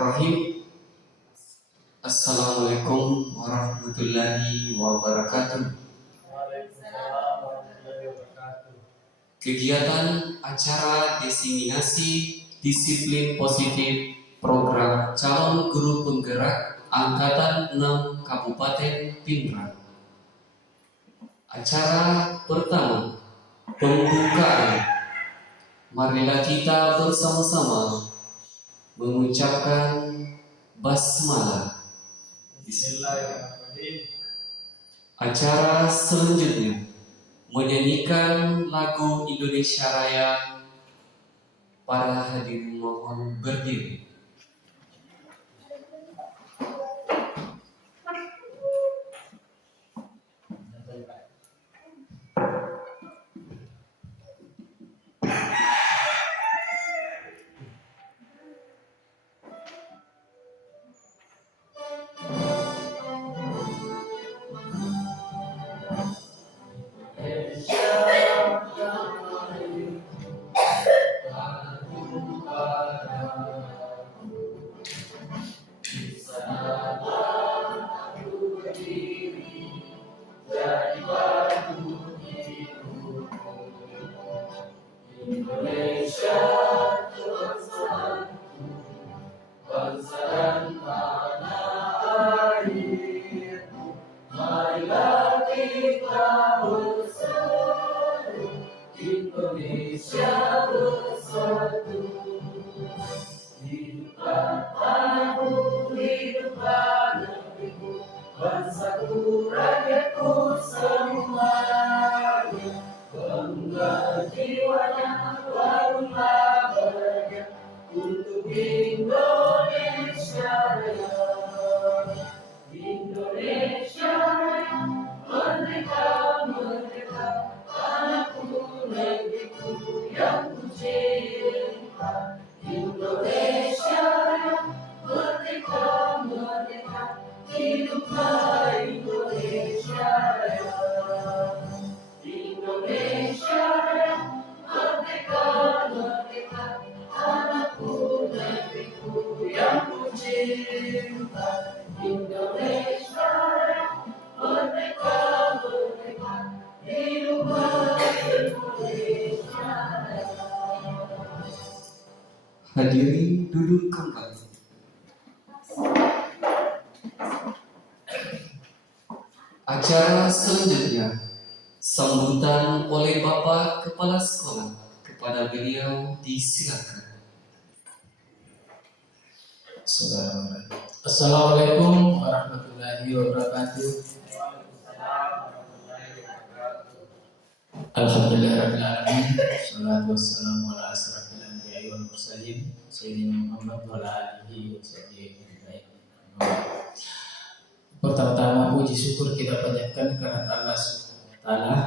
Bismillahirrahmanirrahim. Assalamualaikum warahmatullahi wabarakatuh. Kegiatan acara diseminasi disiplin positif program calon guru penggerak Angkatan 6 Kabupaten Pindrang. Acara pertama, pembukaan. Marilah kita bersama-sama mengucapkan basmalah. Bismillahirrahmanirrahim. Acara selanjutnya menyanyikan lagu Indonesia Raya. Para hadirin mohon berdiri. Hadirin duduk kembali. Acara selanjutnya sambutan oleh Bapak Kepala Sekolah. Kepada beliau disilakan. Assalamualaikum warahmatullahi wabarakatuh. Alhamdulillahirabbil alamin. Wassalatu wassalamu ala asyrafil anbiya'i wal mursalin sayyidina Muhammad wa ala alihi wa sahbihi ajma'in. Pertama-tama puji syukur kita panjatkan kehadirat Allah Subhanahu wa taala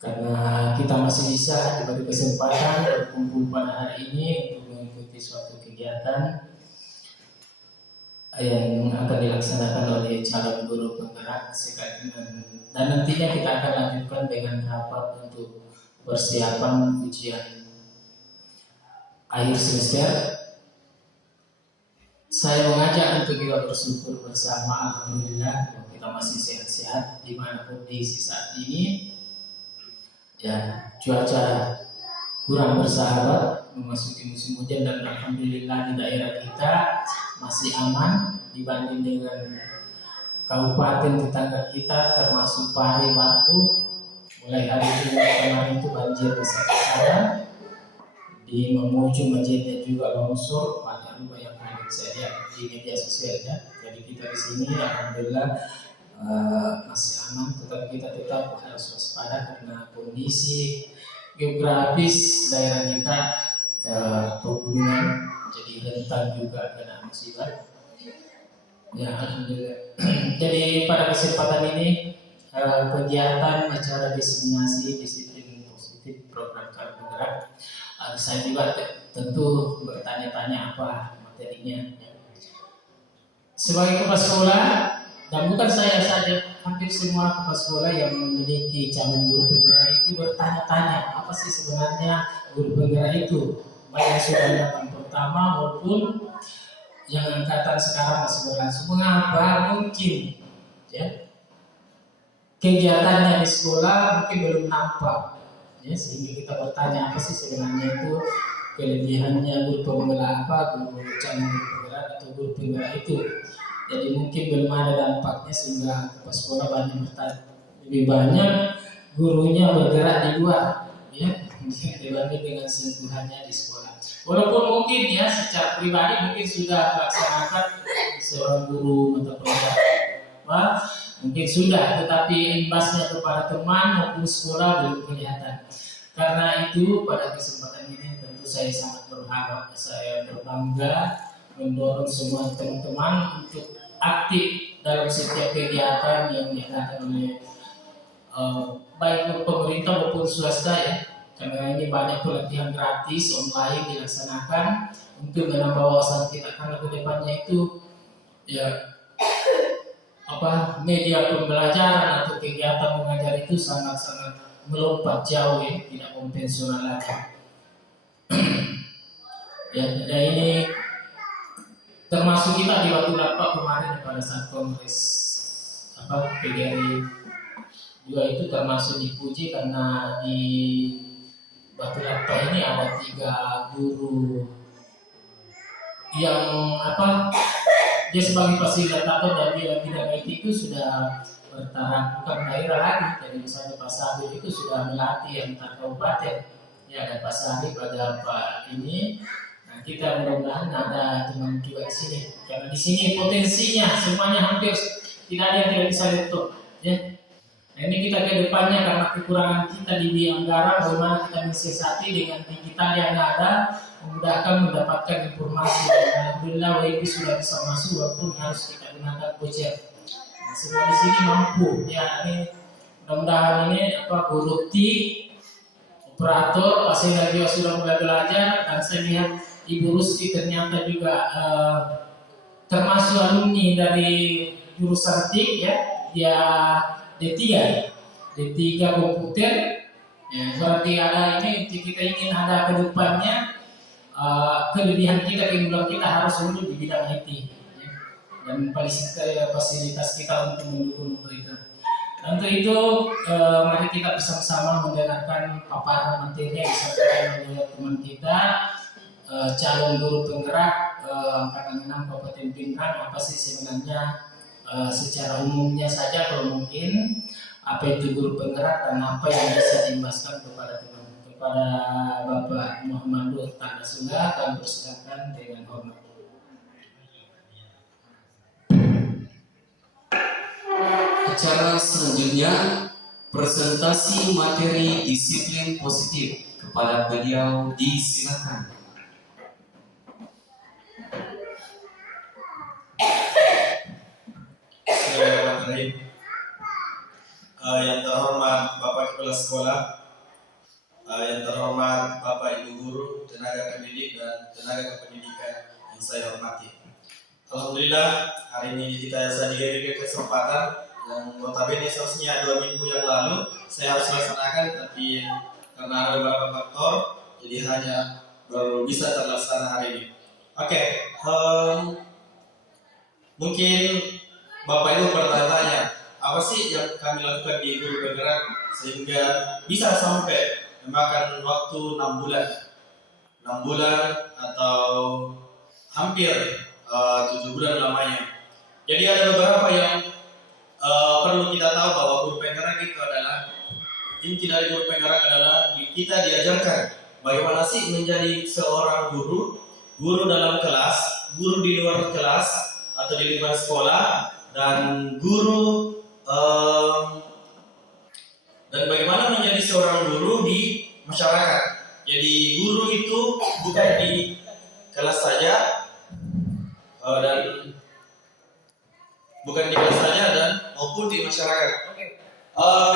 karena kita masih bisa diberi kesempatan berkumpul pada hari ini untuk mengikuti suatu kegiatan yang akan dilaksanakan oleh calon guru penggerak dan nantinya kita akan lanjutkan dengan rapat untuk persiapan ujian akhir semester. Saya mengajak untuk kita bersyukur bersama. Alhamdulillah kita masih sehat-sehat dimanapun kondisi saat ini. Ya, cuaca kurang bersahabat memasuki musim hujan dan alhamdulillah di daerah kita masih aman dibanding dengan kabupaten tetangga kita termasuk Pare Batu. Mulai hari Jumat kemarin itu banjir besar-besaran di Mamuju, Majene juga longsor, banyak rumah yang saya lihat di media sosialnya. Jadi kita di sini alhamdulillah masih aman, tetapi kita tetap harus waspada karena kondisi geografis daerah kita pegunungan, jadi rentan juga kena musibah. Ya alhamdulillah. Jadi pada kesempatan ini kegiatan acara diseminasi disiplin positif program calon penggerak, saya juga tentu bertanya-tanya apa materinya. Sebagai kepala sekolah, dan bukan saya saja, hampir semua kepala sekolah yang memiliki calon guru penggerak itu bertanya-tanya apa sih sebenarnya guru penggerak itu, baik yang sudah datang pertama maupun yang angkatan sekarang masih berlangsung. Mengapa? Mungkin ya kegiatannya di sekolah mungkin belum nampak, ya, sehingga kita bertanya apa sih sebenarnya itu kelebihannya guru pemula apa, guru cabang guru penggerak atau guru penggerak itu. Jadi mungkin belum ada dampaknya sehingga kepala sekolah banyak bertanya, lebih banyak gurunya bergerak di luar, ya, dibanding dengan sentuhannya di sekolah. Walaupun mungkin ya secara pribadi mungkin sudah melaksanakan seorang guru mata pelajaran, mungkin sudah, tetapi imbasnya kepada teman maupun sekolah belum kelihatan. Karena itu pada kesempatan ini tentu saya sangat berharap, saya berbangga mendorong semua teman-teman untuk aktif dalam setiap kegiatan yang diadakan oleh baik pemerintah maupun swasta, ya. Karena ini banyak pelatihan gratis online dilaksanakan untuk menambah wawasan kita, karena kedepannya itu ya media pembelajaran atau kegiatan mengajar itu sangat-sangat melompat jauh, ya, tidak konvensional lagi. Ya, dan ini termasuk kita di waktu rapat kemarin pada saat kongres PGRI juga itu termasuk dipuji karena di Batu Lapa ini ada 3 guru yang dia sebagai fasilitator dari bidang IT itu sudah bertaraf bukan daerah lagi. Jadi misalnya Pak Sabir itu sudah melatih antar kabupaten, ya, ada Pak Sabir, ada Pak ini. Nah, kita mudah-mudahan ada teman juga di sini, karena di sini potensinya semuanya hampir tidak ada yang tidak bisa laptop, ya. Nah, ini kita ke depannya karena kekurangan kita di anggaran, bagaimana kita mensiasati dengan digital yang ada, memudahkan mendapatkan informasi. Alhamdulillah WIB sudah bisa masuk walaupun harus kita gunakan voucher. Nah, semua di sini mampu, ya. Ini mudah-mudahan ini guru T, operator, pasien juga sudah mulai belajar, dan saya lihat Ibu Rusti ternyata juga termasuk alumni dari jurusan TIK, ya. Dia D3 komputer, ya, berarti ada ini kita ingin ada ke depannya kelebihan kita, keunggulan kita harus unggul di bidang IT, ya, dan fasilitas kita untuk mendukung untuk itu. Dan untuk itu mari kita bersama-sama mendengarkan paparan materi yang disampaikan oleh teman kita, calon guru penggerak angkatan 6 Kabupaten Pindrang. Apa sih sebenarnya secara umumnya saja kalau mungkin apa itu guru penggerak dan apa yang bisa diimbaskan kepada Bapak Muhammad Nur Tanda Sunda, kami persilakan dengan hormat. Acara selanjutnya presentasi materi disiplin positif, kepada beliau disilakan. Bismillahirrahmanirrahim. Yang terhormat Bapak Kepala Sekolah, yang terhormat Bapak Ibu Guru, tenaga pendidik dan tenaga kependidikan yang saya hormati. Alhamdulillah, hari ini saya diberi kesempatan yang notabene seharusnya 2 minggu yang lalu saya harus laksanakan, tapi karena ada beberapa faktor jadi hanya baru bisa terlaksana hari ini. Oke, mungkin Bapak Ibu bertanya-tanya, apa sih yang kami lakukan di guru penggerak sehingga bisa sampai memakan waktu 6 bulan, 6 bulan atau hampir 7 bulan lamanya. Jadi ada beberapa yang perlu kita tahu bahwa guru penggerak itu adalah, inti dari guru penggerak adalah kita diajarkan bagaimana sih menjadi seorang guru, guru dalam kelas, guru di luar kelas atau di lingkungan sekolah, dan guru dan bagaimana menjadi seorang guru di masyarakat. Jadi guru itu bukan di kelas saja dan maupun di masyarakat.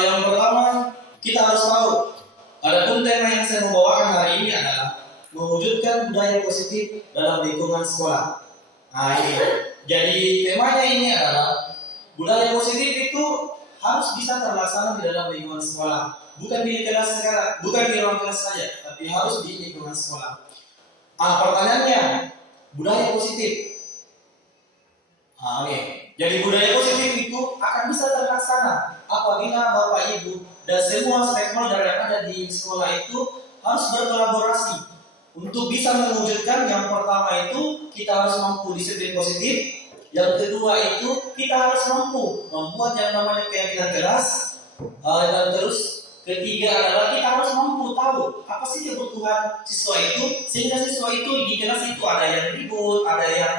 Yang pertama kita harus tahu, adapun tema yang saya membawakan hari ini adalah mewujudkan budaya positif dalam lingkungan sekolah. Nah ini, jadi temanya ini adalah budaya positif itu harus bisa terlaksana di dalam lingkungan sekolah, bukan di kelas sekarang, bukan di ruang kelas saja, tapi harus di lingkungan sekolah. Pertanyaannya, budaya positif Oke. Jadi budaya positif itu akan bisa terlaksana apabila Bapak Ibu dan semua stakeholder yang ada di sekolah itu harus berkolaborasi untuk bisa mewujudkan. Yang pertama itu kita harus mampu disiplin positif, yang kedua itu kita harus mampu membuat yang namanya keyakinan keras, dan terus ketiga adalah kita harus mampu tahu apa sih kebutuhan siswa itu, sehingga siswa itu di kelas itu ada yang ribut, ada yang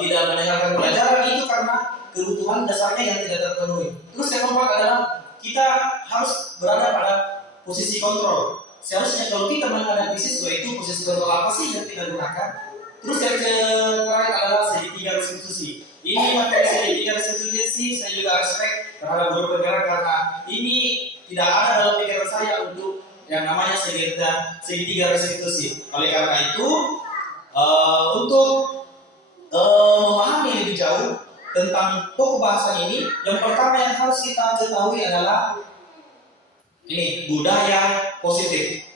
tidak mendengarkan pelajaran itu karena kebutuhan dasarnya yang tidak terpenuhi. Terus yang keempat adalah kita harus berada pada posisi kontrol. Seharusnya kalau kita menghadapi siswa itu posisi kontrol apa sih yang kita gunakan? Terus yang terakhir adalah segitiga restitusi. Ini materi segitiga restitusi saya juga respect terhadap guru penggerak karena ini tidak ada dalam pikiran saya untuk yang namanya segitiga restitusi. Oleh karena itu, untuk memahami lebih jauh tentang pokok bahasan ini, yang pertama yang harus kita ketahui adalah ini budaya positif.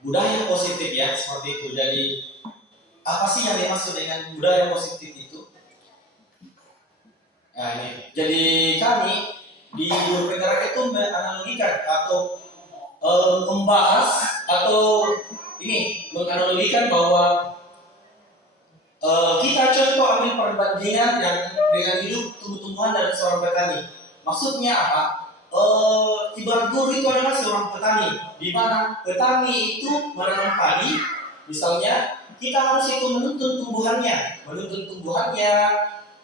Budaya positif ya, seperti itu. Jadi apa sih yang dimaksud dengan budaya positif itu? Nah, ini. Jadi kami di guru penggerak itu menganalogikan atau membahas atau ini menganalogikan bahwa kita contoh ambil perbandingan dengan hidup tumbuh-tumbuhan dari seorang petani. Maksudnya apa? Ibarat guru itu adalah seorang petani, di mana petani itu menanam padi, misalnya kita harus itu menuntun tumbuhannya,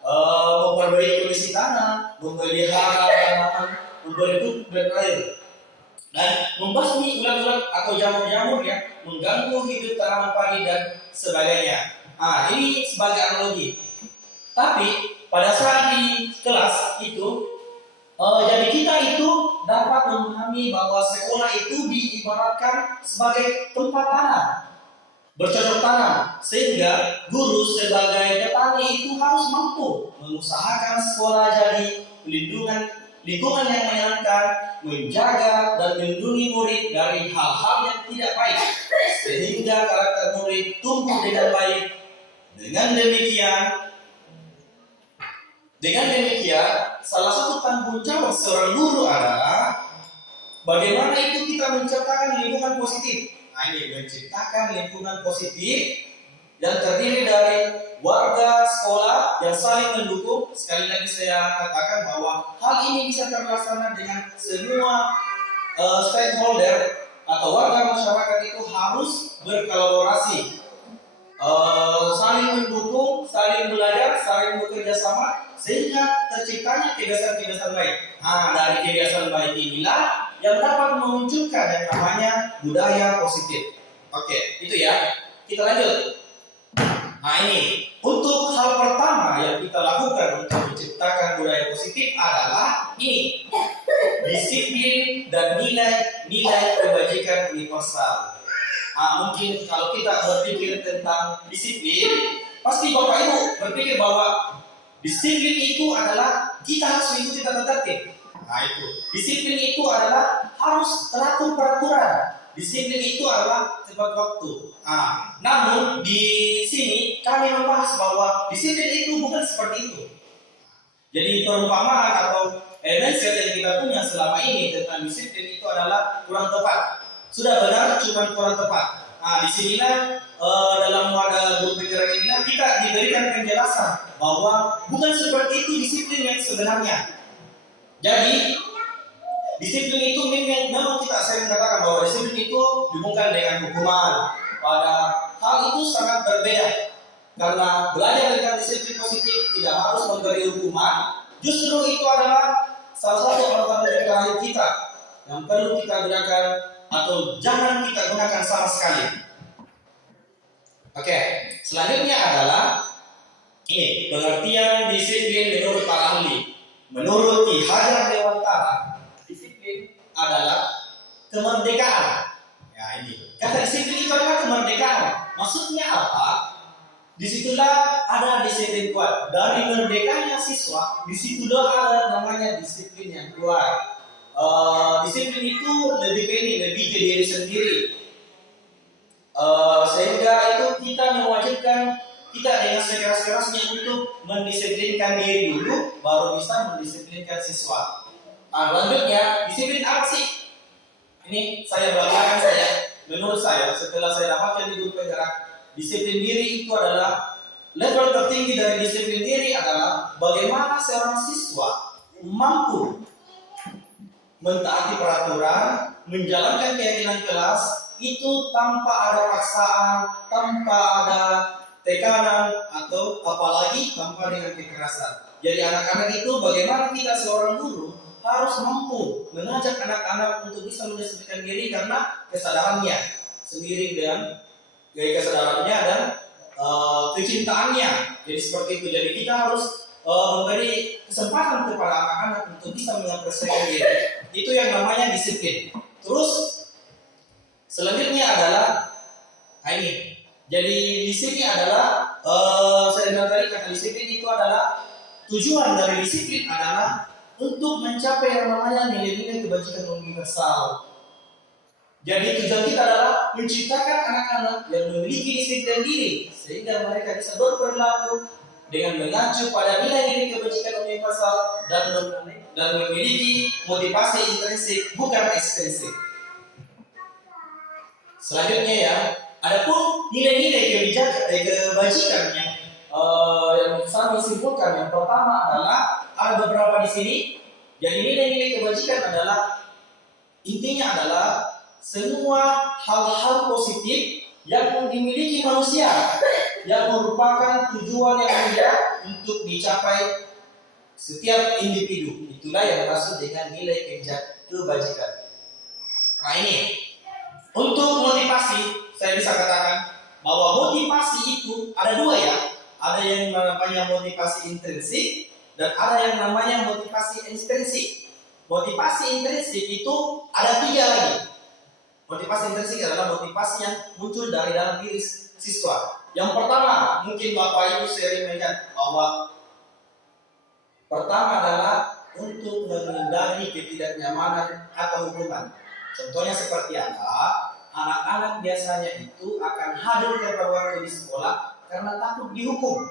memperbaiki kondisi tanah, memelihara tanaman, memberi pupuk dan air, dan membasmi ulat-ulat atau jamur-jamur yang mengganggu hidup tanaman padi dan sebagainya. Ini sebagai analogi. Tapi pada saat di kelas itu, jadi kita itu dapat memahami bahwa sekolah itu diibaratkan sebagai tempat tanam, bercocok tanam, sehingga guru sebagai petani itu harus mampu mengusahakan sekolah jadi lingkungan yang menyenangkan, menjaga dan melindungi murid dari hal-hal yang tidak baik, sehingga karakter murid tumbuh dengan baik. Dengan demikian, salah satu tanggung jawab seorang guru adalah bagaimana itu kita menciptakan lingkungan positif. Ini menciptakan lingkungan positif yang terdiri dari warga sekolah yang saling mendukung. Sekali lagi saya katakan bahwa hal ini bisa terlaksana dengan semua stakeholder atau warga masyarakat itu harus berkolaborasi, saling mendukung, saling belajar, saling bekerja sama, sehingga terciptanya kebiasaan-kebiasaan baik. Dari kebiasaan baik inilah yang dapat memunculkan yang namanya budaya positif. Oke, itu ya. Kita lanjut. Ini untuk hal pertama yang kita lakukan untuk menciptakan budaya positif adalah ini, disiplin dan nilai kebajikan universal. Mungkin kalau kita berpikir tentang disiplin, pasti Bapak Ibu berpikir bahwa disiplin itu adalah kita harus mengikuti tata tertib. Itu. Disiplin itu adalah harus teratur peraturan. Disiplin itu adalah tepat waktu. Namun di sini kami membahas bahwa disiplin itu bukan seperti itu. Jadi perumpamaan atau mindset yang kita punya selama ini tentang disiplin itu adalah kurang tepat. Sudah benar, cuma kurang tepat. Disinilah dalam wadah guru penggerak inilah kita diberikan penjelasan bahwa bukan seperti itu disiplin yang sebenarnya. Jadi disiplin itu memang kita sering katakan bahwa disiplin itu dihubungkan dengan hukuman. Pada hal itu sangat berbeda, karena belajar dengan disiplin positif tidak harus memberi hukuman. Justru itu adalah salah satu alternatif terakhir kita yang perlu kita gunakan atau jangan kita gunakan sama sekali. Oke, selanjutnya adalah ini pengertian disiplin menurut para ahli. Menurut Ki Hajar Dewantara, disiplin adalah kemerdekaan. Ini kata disiplin itu adalah kemerdekaan. Maksudnya apa? Disitulah ada disiplin kuat. Dari merdekanya siswa, disitulah ada namanya disiplin yang kuat. Disiplin itu lebih ke diri sendiri, sehingga itu kita mewajibkan kita dengan sekeras-kerasnya untuk mendisiplinkan diri dulu, baru bisa mendisiplinkan siswa. Selanjutnya, disiplin apa sih? Ini saya belakangan menurut saya setelah saya dapatkan di guru penggerak, disiplin diri itu adalah level tertinggi dari disiplin diri adalah bagaimana seorang siswa mampu mentaati peraturan, menjalankan keyakinan kelas itu tanpa ada paksaan, tanpa ada tekanan, atau apalagi tanpa dengan kekerasan. Jadi anak-anak itu bagaimana kita seorang guru harus mampu mengajak anak-anak untuk bisa mendisiplinkan diri karena kesadarannya sendiri dan kesadarannya dan kecintaannya. Jadi seperti itu. Jadi kita harus memberi kesempatan kepada anak-anak untuk bisa mengapresiasi diri. Itu yang namanya disiplin. Terus selanjutnya adalah ini. Jadi disiplin adalah saya bilang tadi kata disiplin itu adalah tujuan dari disiplin adalah untuk mencapai yang namanya nilai-nilai kebajikan universal. Jadi tujuan kita adalah menciptakan anak-anak yang memiliki disiplin diri sehingga mereka bisa berperilaku dengan mengacu pada nilai-nilai kebajikan universal dan memiliki motivasi intrinsik bukan ekstrinsik. Selanjutnya ya, adapun nilai-nilai kebajikan yang saya simpulkan yang pertama adalah ada beberapa di sini. Jadi nilai-nilai kebajikan adalah intinya adalah semua hal-hal positif yang dimiliki manusia yang merupakan tujuan yang mulia untuk dicapai setiap individu. Itulah yang dimaksud dengan nilai kebajikan. Nah ini untuk motivasi saya bisa katakan bahwa motivasi itu ada dua ya. Ada yang namanya motivasi intrinsik dan ada yang namanya motivasi ekstrinsik. Motivasi intrinsik itu ada 3 lagi. Motivasi intrinsik adalah motivasi yang muncul dari dalam diri siswa. Yang pertama, mungkin Bapak Ibu sering melihat bahwa pertama adalah untuk menghindari ketidaknyamanan atau hukuman. Contohnya seperti apa? Anak-anak biasanya itu akan hadir pada waktu di sekolah karena takut dihukum.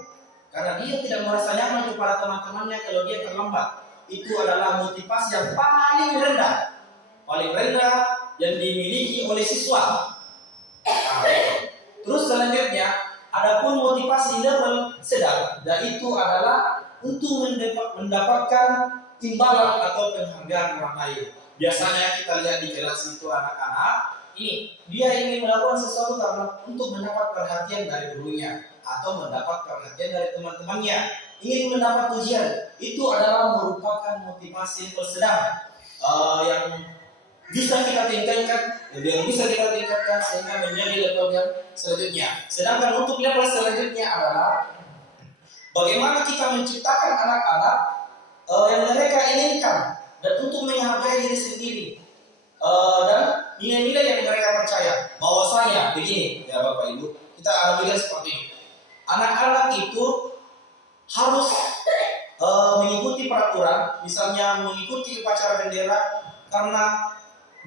Karena dia tidak merasa nyaman kepada teman-temannya kalau dia terlambat. Itu adalah motivasi yang paling rendah yang dimiliki oleh siswa. Nah, terus selanjutnya, adapun motivasi level sedang, dan itu adalah untuk mendapatkan imbalan atau penghargaan orang lain. Biasanya kita lihat di kelas itu anak-anak ini dia ingin melakukan sesuatu karena untuk mendapat perhatian dari gurunya atau mendapat perhatian dari teman-temannya, ingin mendapat pujian. Itu adalah merupakan motivasi level sedang yang bisa kita tingkatkan, sehingga menjadi level yang selanjutnya. Sedangkan untuk level selanjutnya adalah bagaimana kita menciptakan anak-anak yang mereka inginkan dan untuk menghargai diri sendiri dan nilai-nilai yang mereka percaya. Bahwasanya begini ya Bapak Ibu, kita ambil seperti ini. Anak-anak itu harus mengikuti peraturan, misalnya mengikuti upacara bendera karena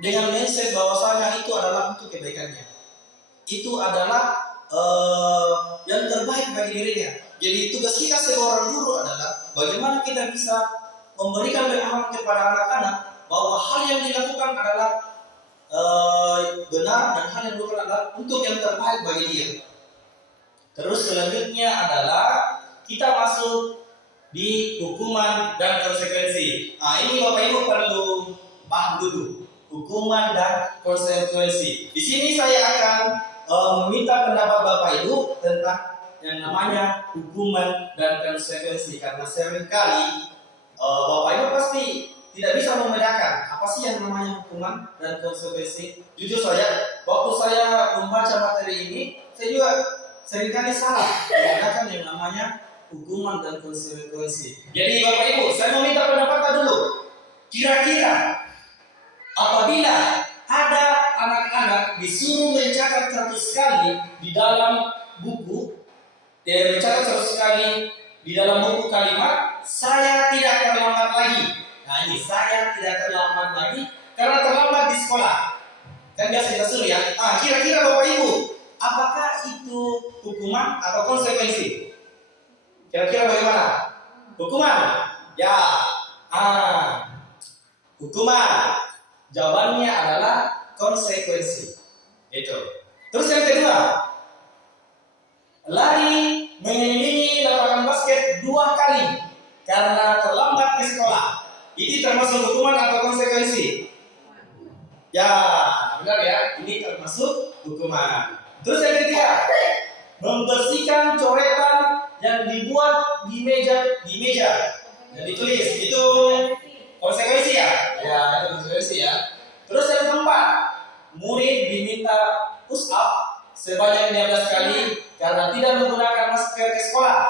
dengan mindset bahwasanya itu adalah untuk kebaikannya. Itu adalah yang terbaik bagi dirinya. Jadi tugas kita seorang guru adalah bagaimana kita bisa memberikan pemahaman kepada anak-anak bahwa hal yang dilakukan adalah benar dan hal yang dilakukan adalah untuk yang terbaik bagi dia. Terus selanjutnya adalah kita masuk di hukuman dan konsekuensi. Nah ini Bapak Ibu perlu paham dulu hukuman dan konsekuensi. Di sini saya akan meminta pendapat Bapak Ibu tentang yang namanya hukuman dan konsekuensi, karena seringkali Bapak Ibu pasti tidak bisa membedakan apa sih yang namanya hukuman dan konsekuensi. Jujur saja, waktu saya membaca materi ini, saya juga seringkali salah membedakan yang namanya hukuman dan konsekuensi. Jadi Bapak Ibu, saya meminta pendapat dulu. Kira-kira apabila ada anak-anak disuruh mencatat 100 kali di dalam buku, mencatat 100 kali di dalam buku kalimat, saya tidak terlambat lagi. Nah ini saya tidak terlambat lagi karena terlambat di sekolah. Kan biasa kita suruh ya. Kira-kira Bapak Ibu, apakah itu hukuman atau konsekuensi? Kira-kira bagaimana? Hukuman? Ya. Hukuman. Jawabannya adalah konsekuensi. Itu. Terus yang kedua, lari mengelilingi lapangan basket 2 kali karena terlambat ke sekolah. Ini termasuk hukuman atau konsekuensi? Ya, benar ya. Ini termasuk hukuman. Terus yang ketiga, membersihkan coretan yang dibuat di meja dan ditulis. Itu konsekuensi ya? Ya, itu konsekuensi ya. Terus yang keempat, murid diminta push up sebanyak 15 kali karena tidak menggunakan masker ke sekolah.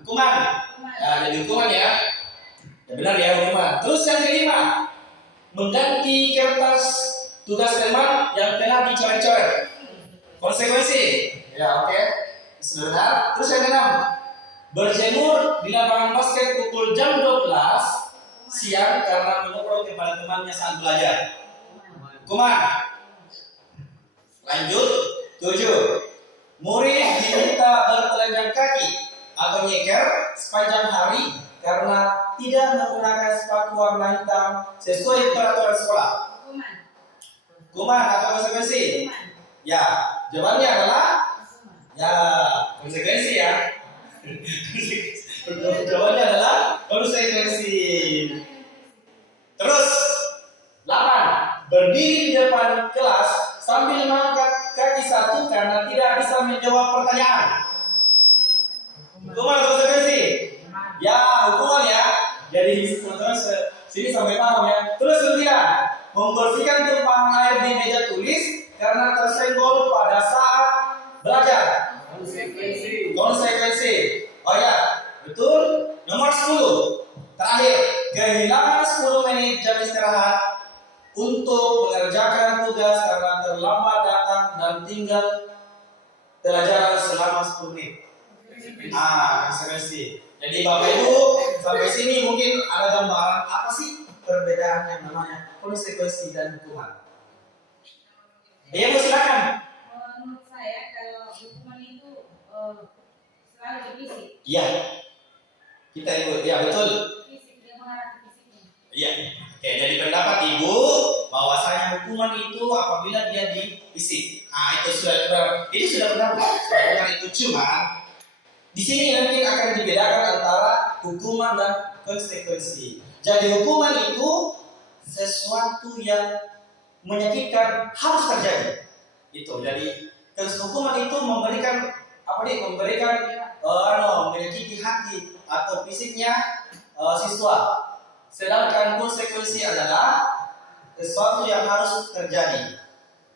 Hukuman. Ya, jadi hukuman ya. Ya benar ya, hukuman. Terus yang kelima, mengganti kertas tugas teman yang telah dicoret-coret. Konsekuensi. Ya, oke. Sudah benar. Terus yang keenam, berjemur di lapangan basket pukul jam 12 siang karena mengobrol kepada temannya saat belajar. Hukuman. Lanjut. 7. Murid diminta bertelanjang kaki atau nyeker sepanjang hari karena tidak menggunakan sepatu warna hitam sesuai peraturan sekolah. Hukuman atau konsekuensi? Ya, jawabannya adalah ya konsekuensi ya. Jawabannya adalah konsekuensi. Terus 8. Berdiri di depan kelas sambil mengangkat kaki satu karena tidak bisa menjawab pertanyaan. Hukuman atau konsekuensi? Ya, hukuman ya. Jadi teman-teman sini sampai paham ya. Terus 9. Membersihkan tumpahan air di meja tulis karena tersenggol pada saat belajar. Konsekuensi. Oh ya, betul. Nomor 10. Terakhir, kehilangan 10 menit jam istirahat untuk mengerjakan tugas karena terlambat datang dan tinggal pelajaran selama 10 menit. Konsekuensi. Jadi Bapak Ibu sampai sini mungkin ada gambaran apa sih perbedaan yang namanya konsekuensi dan hukuman. Ya, Bu, silakan. Menurut saya kalau hukuman itu selalu berbisik. Iya. Kita Ibu, ya betul. Fisik, dia mengarah ke fisiknya. Iya. Oke, jadi pendapat Ibu bahwasanya hukuman itu apabila dia dibisik. Itu sudah benar. Benar itu cuma di sini nanti akan dibedakan antara hukuman dan konsekuensi. Jadi hukuman itu sesuatu yang menyakitkan harus terjadi. Itu. Jadi hukuman itu memberikan menyakiti hati atau fisiknya siswa. Sedangkan konsekuensi adalah sesuatu yang harus terjadi.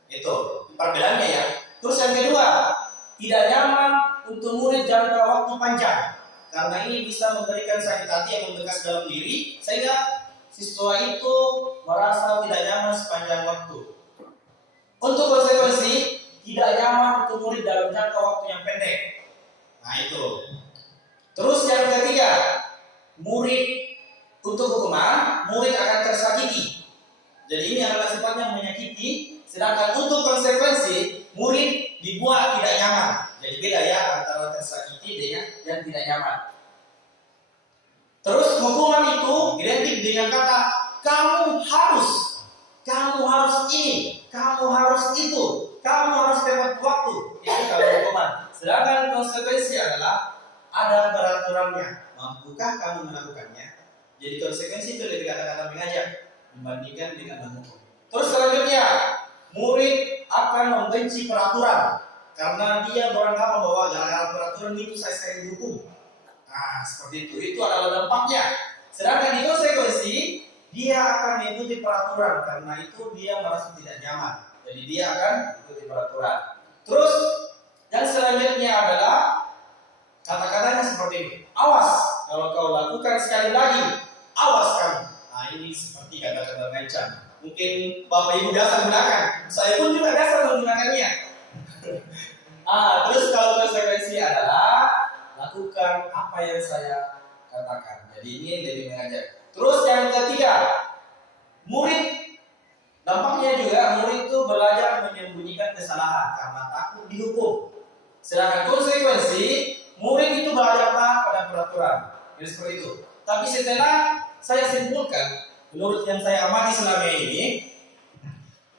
Itu perbedaannya ya. Terus yang kedua, tidak nyaman untuk murid jangka waktu panjang karena ini bisa memberikan sakit hati yang membekas dalam diri sehingga siswa itu merasa tidak nyaman sepanjang waktu. Untuk konsekuensi, tidak nyaman untuk murid dalam jangka waktu yang pendek. Itu. Terus yang ketiga, untuk hukuman, murid akan tersakiti. Jadi ini adalah sifatnya menyakiti. Sedangkan untuk konsekuensi, murid dibuat tidak nyaman. Jadi beda ya antara tersakiti dengan yang tidak nyaman. Terus hukuman itu identik dengan kata kamu harus ini, kamu harus itu, kamu harus tepat waktu. Itu kalau hukuman. Sedangkan konsekuensi adalah ada peraturannya. Mampukah kamu melakukannya? Jadi konsekuensi itu lebih kata-kata mengajak dibandingkan dengan menghukum. Terus selanjutnya, murid akan membenci peraturan karena dia beranggapan bahwa gara-gara peraturan itu saya sering dihukum. Seperti itu. Itu adalah dampaknya. Sedangkan di konsekuensi, dia akan mengikuti peraturan karena itu dia merasa tidak nyaman. Jadi dia akan mengikuti peraturan. Terus yang selanjutnya adalah kata-katanya seperti ini. Awas kalau kau lakukan sekali lagi, awas kamu. Ini seperti kata-kata mengancam. Mungkin Bapak Ibu biasa gunakan. Saya pun juga biasa menggunakannya. Terus kalau konsekuensi adalah lakukan apa yang saya katakan. Jadi ini lebih mengajak. Terus yang ketiga, dampaknya juga murid itu belajar menyembunyikan kesalahan karena takut dihukum. Sedangkan konsekuensi, murid itu belajar taat pada peraturan. Jadi seperti itu. Tapi setelah saya simpulkan, menurut yang saya amati selama ini,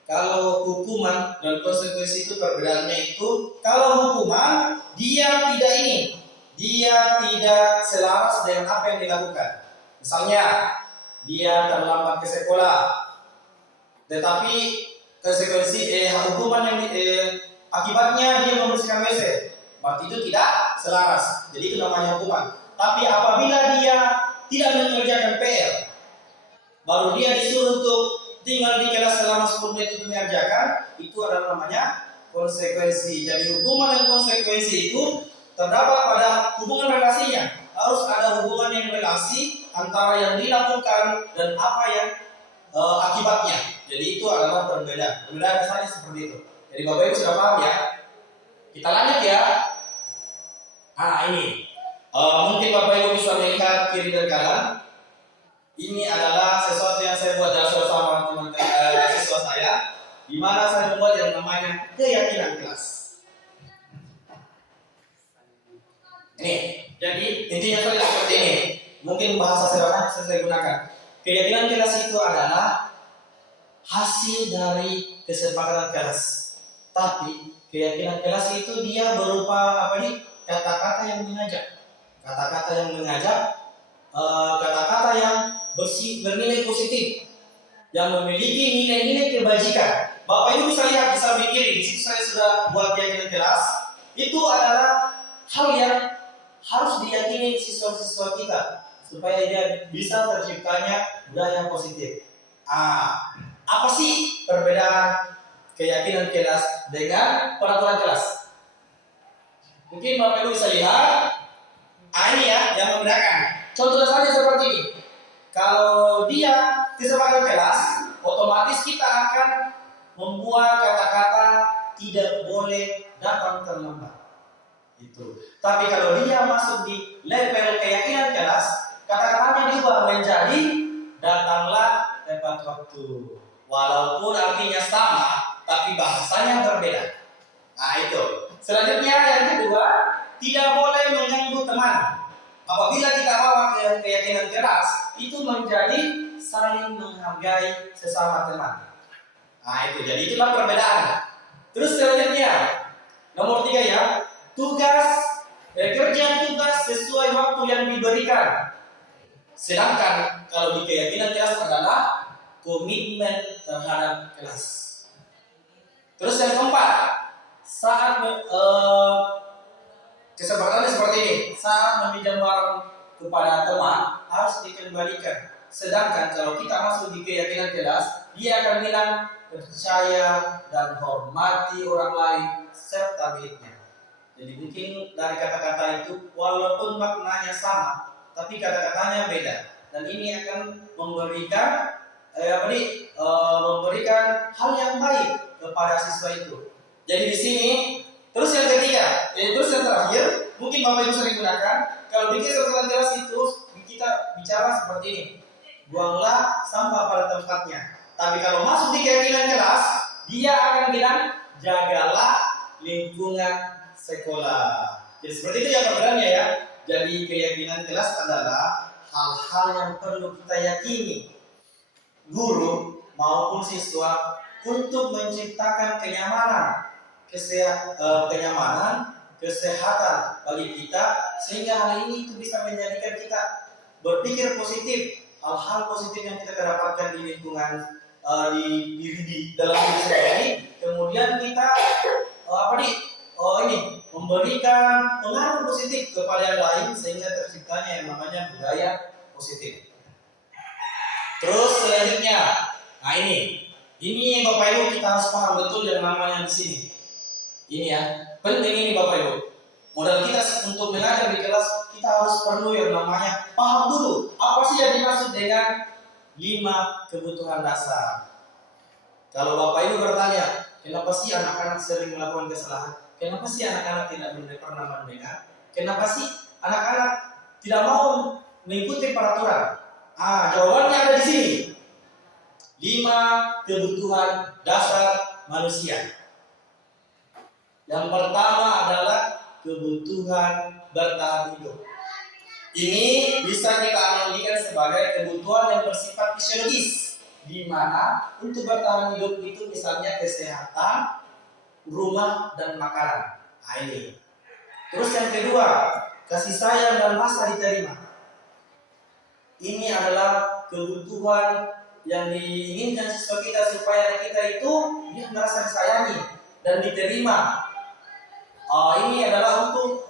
kalau hukuman dan konsekuensi itu perbedaannya itu, kalau hukuman dia tidak selaras dengan apa yang dilakukan. Misalnya dia terlambat ke sekolah, tetapi konsekuensi hukuman yang akibatnya dia membersihkan WC, berarti itu tidak selaras. Jadi itu namanya hukuman. Tapi apabila dia tidak mengerjakan PR, baru dia disuruh untuk tinggal di kelas selama 10 menit untuk mengerjakan, itu adalah namanya konsekuensi. Jadi hukuman dan konsekuensi itu terdapat pada hubungan relasinya. Harus ada hubungan yang relasi antara yang dilakukan dan apa yang akibatnya. Jadi itu adalah perbedaan. Perbedaan dasarnya seperti itu. Jadi Bapak Ibu sudah paham ya? Kita lanjut ya. Ini mungkin Bapak Ibu bisa melihat kiri dan kanan. Ini adalah sesuatu yang saya buat dalam sama teman-teman siswa saya, di mana saya membuat yang namanya keyakinan kelas. Ini, jadi intinya seperti ini. Mungkin bahasa sederhana saya gunakan. Keyakinan kelas itu adalah hasil dari kesepakatan kelas. Tapi keyakinan kelas itu dia berupa apa nih? Kata-kata yang mengajak. Kata-kata yang mengajak, kata-kata yang bernilai positif, yang memiliki nilai-nilai kebajikan. Bapak Ibu bisa lihat, bisa mikirin. Di situ saya sudah buat keyakinan kelas. Itu adalah hal yang harus diyakini siswa-siswa kita supaya dia bisa terciptanya budaya positif. Apa sih perbedaan keyakinan kelas dengan peraturan kelas? Mungkin Bapak Ibu bisa lihat. Ini ya yang membedakan. Contohnya saja seperti ini. Kalau dia kesepakatan kelas, otomatis kita akan membuat kata-kata tidak boleh datang terlambat. Itu. Tapi kalau dia masuk di level keyakinan kelas, kata-katanya diubah menjadi datanglah tepat waktu. Walaupun artinya sama, tapi bahasanya berbeda. Itu. Selanjutnya yang kedua, tidak boleh mengganggu teman. Apabila kita bawa keyakinan keras, itu menjadi saling menghargai sesama teman. Itu. Jadi itulah perbedaan. Terus selanjutnya, nomor 3 ya, kerja tugas sesuai waktu yang diberikan. Sedangkan kalau di keyakinan kelas adalah komitmen terhadap kelas. Terus yang keempat, saat kesepakatannya seperti ini, saat meminjam barang kepada teman harus dikembalikan. Sedangkan kalau kita masuk di keyakinan kelas, dia akan bilang percaya dan hormati orang lain serta miliknya. Jadi mungkin dari kata-kata itu walaupun maknanya sama, tapi kata-katanya beda. Dan ini akan memberikan memberikan hal yang baik kepada siswa itu. Jadi di sini terus yang ketiga, terus yang terakhir, mungkin Bapak Ibu sering gunakan. Kalau di kesepakatan kelas itu kita bicara seperti ini, buanglah sampah pada tempatnya. Tapi kalau masuk di keyakinan kelas, dia akan bilang jagalah lingkungan sekolah. Jadi seperti itu ya perbedaannya ya. Jadi keyakinan kelas adalah hal-hal yang perlu kita yakini, guru maupun siswa, untuk menciptakan kenyamanan, kesehatan bagi kita, sehingga hal ini itu bisa menjadikan kita berpikir positif, hal-hal positif yang kita dapatkan di lingkungan di dalam diri sendiri. Kemudian kita memberikan pengaruh positif kepada yang lain sehingga terciptanya yang namanya budaya positif. Terus selanjutnya, ini Bapak Ibu kita harus paham betul yang namanya di sini. Ini ya, penting ini Bapak Ibu. Modal kita untuk mengajar di kelas, kita harus perlu yang namanya paham dulu apa sih yang dimaksud dengan 5 kebutuhan dasar. Kalau Bapak Ibu bertanya, kenapa sih anak-anak sering melakukan kesalahan? Kenapa sih anak-anak tidak pernah mendengar? Kenapa sih anak-anak tidak mau mengikuti peraturan? Jawabannya ada di sini. 5 kebutuhan dasar manusia. Yang pertama adalah kebutuhan bertahan hidup. Ini bisa kita analogikan sebagai kebutuhan yang bersifat fisiologis, di mana untuk bertahan hidup itu misalnya kesehatan, rumah, dan makanan. Nah, ini. Terus yang kedua, kasih sayang dan rasa diterima. Ini adalah kebutuhan yang diinginkan siswa kita supaya kita itu dia merasa disayangi dan diterima. Ini adalah untuk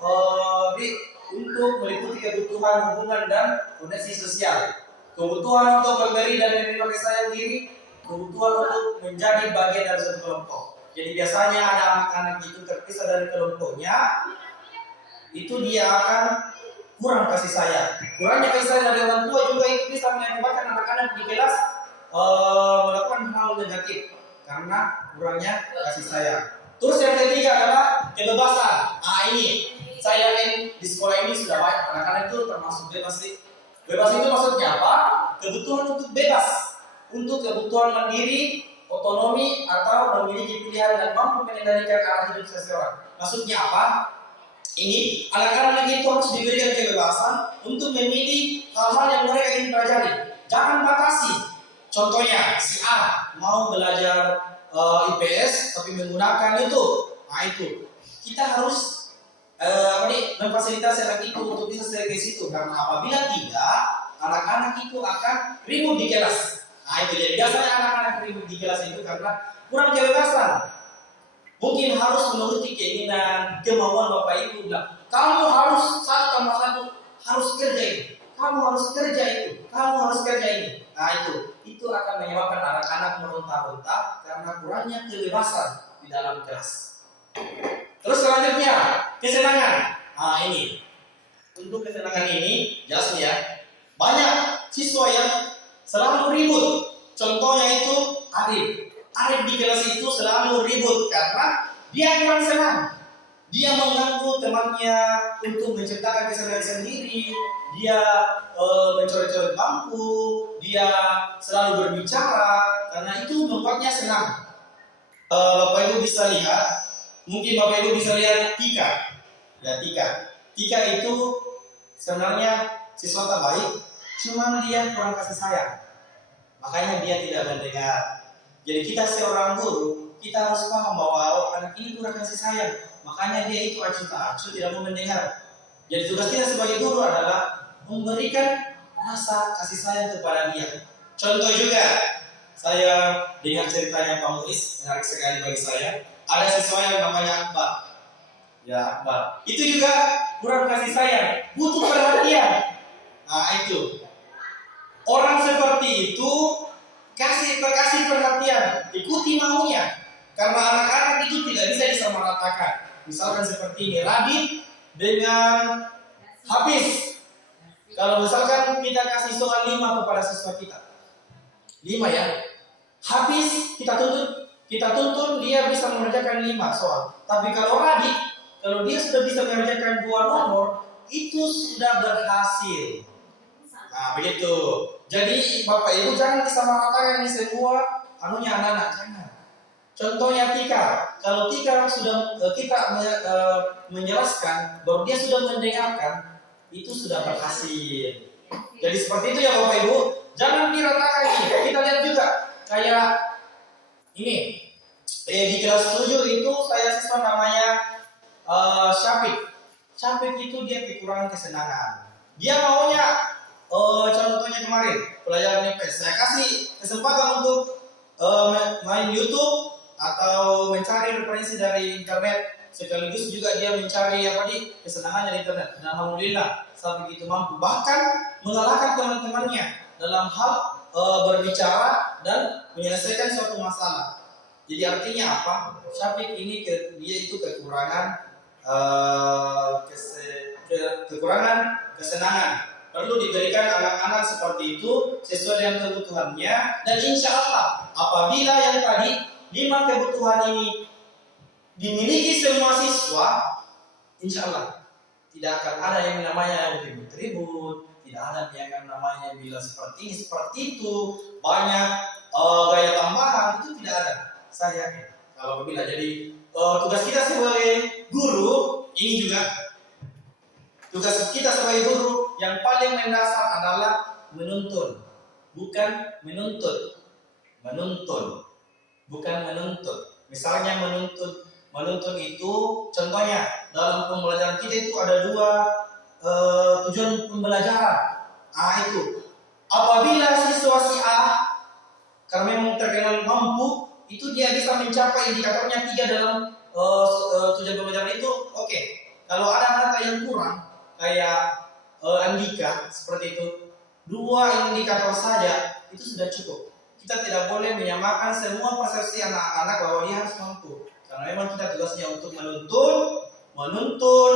meliputi kebutuhan hubungan dan koneksi sosial, kebutuhan untuk memberi dan menerima kasih sayang diri, kebutuhan untuk menjadi bagian dari suatu kelompok. Jadi biasanya ada anak-anak itu terpisah dari kelompoknya, itu dia akan kurang kasih sayang. Kurangnya kasih sayang dari orang tua juga itu bisa mengakibatkan anak-anak di kelas melakukan hal negatif karena kurangnya kasih sayang. Terus yang ketiga adalah kebebasan. Nah, ini saya yakin di sekolah ini sudah banyak anak-anak itu termasuk bebas sih. Bebas itu maksudnya apa? Kebutuhan untuk bebas, untuk kebutuhan mandiri, otonomi, atau memiliki pilihan dan mampu mengendalikan arah hidup seseorang. Maksudnya apa? Ini anak-anak itu harus diberikan kebebasan untuk memilih hal-hal yang mereka ingin pelajari. Jangan batasi. Contohnya, si A mau belajar IPS tapi menggunakan YouTube. Nah, itu kita harus memfasilitasi anak itu untuk bisa ke situ, karena apabila tidak, anak-anak itu akan ribut di kelas. Nah, itu jadi biasanya anak-anak ribut di kelas itu karena kurang kebebasan. Mungkin harus menuruti keinginan, kemauan bapak ibu bilang, kamu harus 1+1 harus kerja ini, kamu harus kerja itu, kamu harus kerja ini. Nah, itu akan menyebabkan anak-anak meronta-ronta karena kurangnya kebebasan di dalam kelas. Terus selanjutnya, kesenangan. Nah, ini untuk kesenangan ini jelas ya, banyak siswa yang selalu ribut. Contohnya itu Arif di kelas itu selalu ribut karena dia kurang senang. Dia mengganggu temannya untuk menciptakan kesenangan sendiri. Dia mencoret-coret bangku, dia selalu berbicara karena itu membuatnya senang. Bapak Ibu bisa lihat, mungkin Bapak Ibu bisa lihat Tika. Ya, Tika itu sebenarnya siswa terbaik, cuman dia kurang kasih sayang. Makanya dia tidak mendengar. Jadi kita seorang guru, kita harus paham bahwa anak ini kurang kasih sayang. Makanya dia itu acuh tak acuh, tidak mau mendengar. Jadi tugas kita sebagai guru adalah memberikan rasa kasih sayang kepada dia. Contoh juga, saya dengar ceritanya Pak Muiz, menarik sekali bagi saya. Ada siswa yang namanya Akbar. Ya, Akbar. Itu juga kurang kasih sayang, butuh perhatian. Nah, itu. Orang seperti itu kasih perhatian, ikuti maunya. Karena anak-anak itu tidak bisa disamaratakan. Misalkan seperti ini, Radit dengan Hafiz. Kalau misalkan kita kasih soal 5 kepada siswa kita, 5 ya, Hafiz kita tuntun dia bisa mengerjakan 5 soal. Tapi kalau Radit, kalau dia sudah bisa mengerjakan 2 nomor, itu sudah berhasil. Nah, begitu. Jadi Bapak Ibu jangan disamaratakan ini semua anak-anak, jangan. Contohnya Tika, kalau Tika sudah kita menjelaskan, baru dia sudah mendengarkan, itu sudah berhasil. Jadi seperti itu ya Bapak Ibu, jangan diratakan ini. Kita lihat juga kayak ini di kelas 7 itu saya siswa namanya Syafiq itu dia kekurangan kesenangan. Dia maunya contohnya kemarin pelajaran IPS, saya kasih kesempatan untuk main YouTube atau mencari referensi dari internet, sekaligus juga dia mencari kesenangannya di internet. Dan alhamdulillah sampai begitu mampu, bahkan mengalahkan teman-temannya dalam hal berbicara dan menyelesaikan suatu masalah. Jadi artinya apa? Syafiq ini dia itu kekurangan kesenangan. Perlu diberikan anak-anak seperti itu sesuai dengan kebutuhannya, dan insya Allah apabila yang tadi 5 kebutuhan ini dimiliki semua siswa, insya Allah tidak akan ada yang namanya ribut-ribut, tidak ada yang namanya bilang seperti ini seperti itu, banyak gaya tambahan, itu tidak ada. Saya yakin Kalau apabila jadi tugas kita sebagai guru ini juga tugas kita sebagai guru yang paling mendasar adalah menuntun, bukan menuntut. Bukan menuntut. Misalnya menuntun itu contohnya dalam pembelajaran kita itu ada dua tujuan pembelajaran. Itu apabila siswa si A karena memang terkenal mampu, itu dia bisa mencapai indikatornya 3 dalam tujuan pembelajaran itu. Oke. Kalau ada anak yang kurang kayak Andika seperti itu, 2 indikator saja itu sudah cukup. Kita tidak boleh menyamakan semua persepsi anak-anak bahwa dia harus mampu. Karena memang kita tugasnya untuk menuntun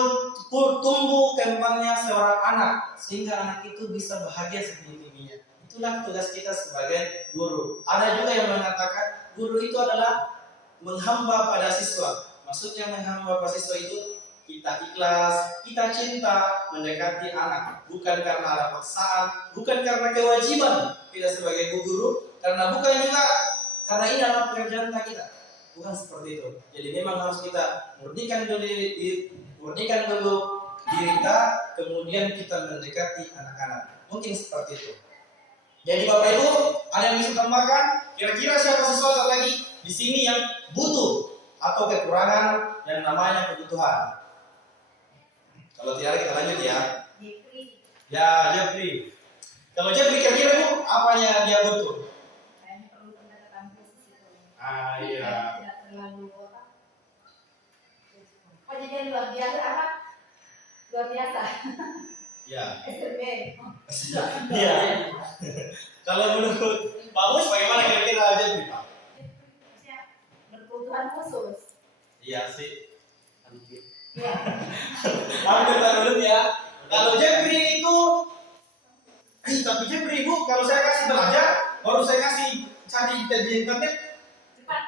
tumbuh kembangnya seorang anak sehingga anak itu bisa bahagia setinggi-tingginya. Itulah tugas kita sebagai guru. Ada juga yang mengatakan guru itu adalah menghamba pada siswa. Maksudnya menghamba pada siswa itu kita ikhlas, kita cinta mendekati anak, bukan karena ada paksaan, bukan karena kewajiban kita sebagai guru, karena bukan juga karena ini adalah pekerjaan kita. Bukan seperti itu. Jadi memang harus kita murnikan dulu diri kita, kemudian kita mendekati anak-anak. Mungkin seperti itu. Jadi Bapak Ibu, ada yang bisa tambahkan? Kira-kira siapa siswa lagi di sini yang butuh atau kekurangan yang namanya kebutuhan? Kalau tidak kita lanjut ya. Ya, Jeffrey. Kalau Jeffrey kira-kira Bu, apanya dia butuh? Kayaknya perlu pendekatan khusus itu. Iya. Tidak terlalu jadi luar biasa apa? Luar biasa. Ya. SLB. Iya. Kalau menurut Pak Mus bagaimana kira-kira Jeffrey, Pak? Berkebutuhan khusus. Iya sih. Iya. Hampir dulu ya. Kalau Jeffrey itu, tapi Jeffrey Bu, kalau saya kasih belajar, baru saya kasih cari di internet, Cepat.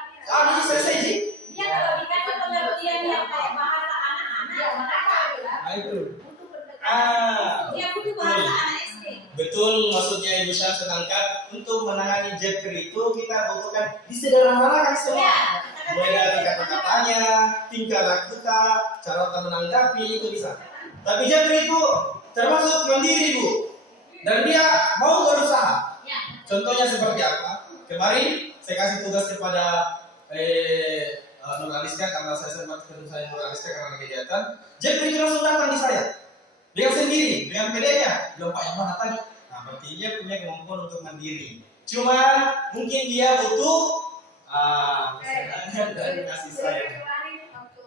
ini selesai sih. Dia kalau dikasih pengertian yang kayak bahasa anak-anak, ya mereka bilang Itu. butuh pendekatan. Dia butuh bahasa anak SD. Betul, maksudnya Ibu Syam sedangkan untuk menangani Jeffrey itu kita butuhkan disederhanakan semua. Mulai dari kata-katanya, tingkah lakunya, cara menanggapi itu bisa. Tapi Jeffrey itu termasuk mandiri Bu, dan dia mau berusaha. Ya. Contohnya seperti apa? Kemarin saya kasih tugas kepada Nur Aliska karena saya sempat ketemu saya Nur Aliska karena kegiatan. Jeffrey itu langsung datang di saya dengan sendiri, dengan pedenya. Bilang Pak yang mana tadi? Nah, berarti dia punya kemampuan untuk mandiri. Cuma mungkin dia butuh kesenangan dari kasih sayang. Kemarin waktu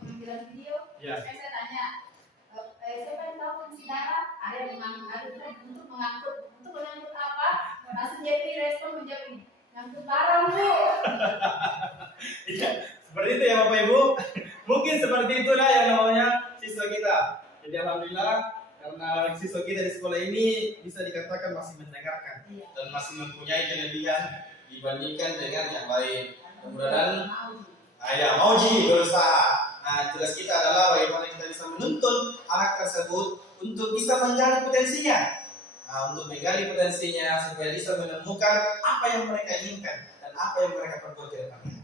pengambilan video, Ya. saya tanya, siapa yang tahu fungsi darah? Ada yang untuk mengangkut apa? Langsung Jeffrey respon menjawab ini, ngangkut barang Bu. Iya, seperti itu ya Bapak Ibu. Mungkin seperti itulah yang namanya siswa kita. Jadi alhamdulillah karena siswa kita di sekolah ini bisa dikatakan masih mendengarkan dan masih mempunyai kelebihan dibandingkan dengan yang lain. Kemudian mauji berusaha. Nah, tugas kita adalah bagaimana kita bisa menuntun anak tersebut untuk bisa menggali potensinya. Nah, untuk menggali potensinya supaya bisa menemukan apa yang mereka inginkan dan apa yang mereka perbuat ke depannya.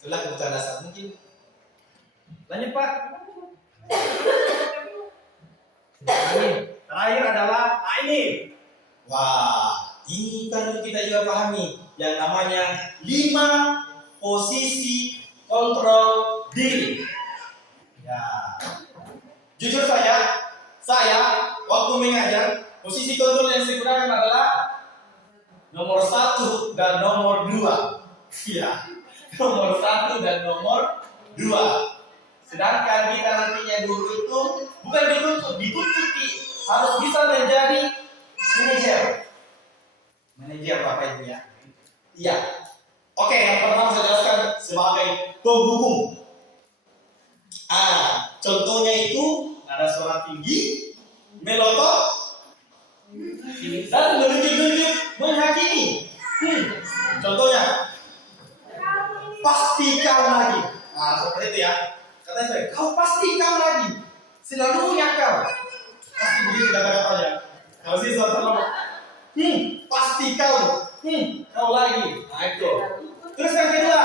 Itulah kebutuhan dasar. Mungkin lanjut Pak. Terakhir adalah ini. Wah, ini perlu kita juga pahami yang namanya 5 posisi kontrol diri. Ya, jujur saja, saya waktu mengajar posisi kontrol yang saya gunakan adalah nomor 1 dan nomor 2. Ya, nomor 1 dan nomor 2. Sedangkan kita nantinya guru itu bukan dituntuti harus bisa menjadi manajer Bapak Ibu ya. Iya. Oke, yang pertama saya jelaskan sebagai penghubung. Contohnya itu ada suara tinggi, melotot, dan menunjuk-nunjuk menghakimi. Contohnya, pasti kau lagi. Nah, seperti itu ya. Katanya saya, kau pasti kau lagi. Selalunya kau. Pasti begitu kata-katanya. Kalau sih selalu, pasti kau. Kau lagi. Nah itu. Terus yang kedua,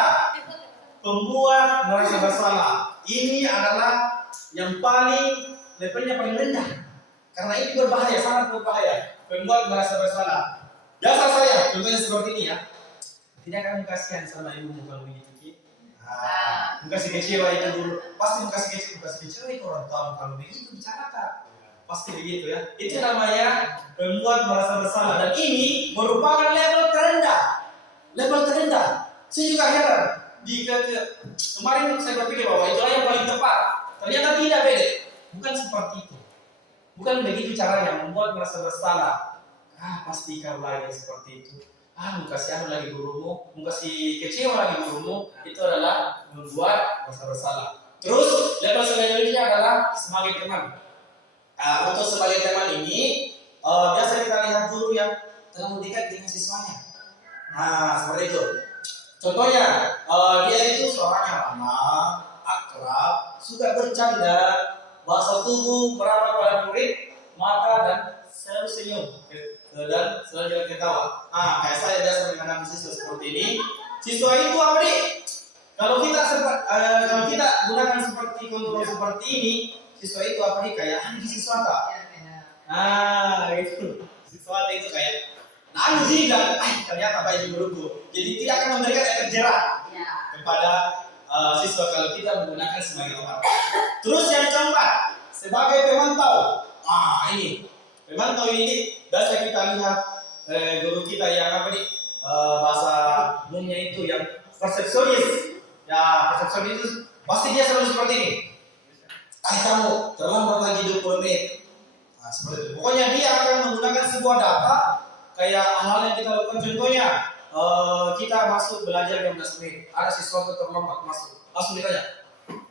pembuat merasa bersalah. Ini adalah yang paling levelnya paling rendah. Karena ini berbahaya, sangat berbahaya. Pembuat merasa bersalah. Dasar saya, contohnya seperti ini ya. Tidak akan kasihan sama ibumu kalau begitu. Kasih kecewa itu dulu. Pasti kasih kecewa itu orang tua kalau begitu bicarakan. Pasti begitu ya. Itu namanya pembuat merasa bersalah. Dan ini merupakan level terendah. Level terendah. Saya juga heran. Kemarin saya berpikir bahwa itulah yang paling tepat. Ternyata tidak, Bede. Bukan seperti itu. Bukan begitu caranya membuat merasa bersalah. Pasti kau lagi seperti itu. Mau kasih anu lagi gurumu, mau kasih kecewa lagi gurumu, itu adalah membuat merasa bersalah. Terus level selanjutnya adalah sebagai teman. Untuk sebagai teman ini, biasa kita lihat guru yang terlalu dekat dengan siswanya. Seperti itu. Contohnya, dia itu suaranya ramah, akrab, suka bercanda, bahasa tubuh merapat pada murid, mata dan selalu senyum dan selalu ketawa. Kayak saya biasa menghadapi siswa seperti ini. Siswa itu apa nih? Kalau kita gunakan seperti kontrol seperti ini, siswa itu apa nih? Kayak di siswa tak? Gitu. Siswa itu kayak sih bilang, ternyata baik guruku. Jadi tidak akan memberikan efek jerah kepada siswa kalau kita menggunakan sebagai orang. Terus yang keempat, sebagai pemantau. Ini pemantau ini biasa kita lihat guru kita yang apa nih, bahasa umumnya itu yang persepsionis. Ya, persepsionis itu pasti dia selalu seperti ini. Kamu terlambat lagi 20 menit. Seperti itu. Pokoknya dia akan menggunakan sebuah data kayak hal yang kita lakukan. Contohnya kita masuk belajar 15 menit. Ada siswa terlambat masuk. Langsung ditanya,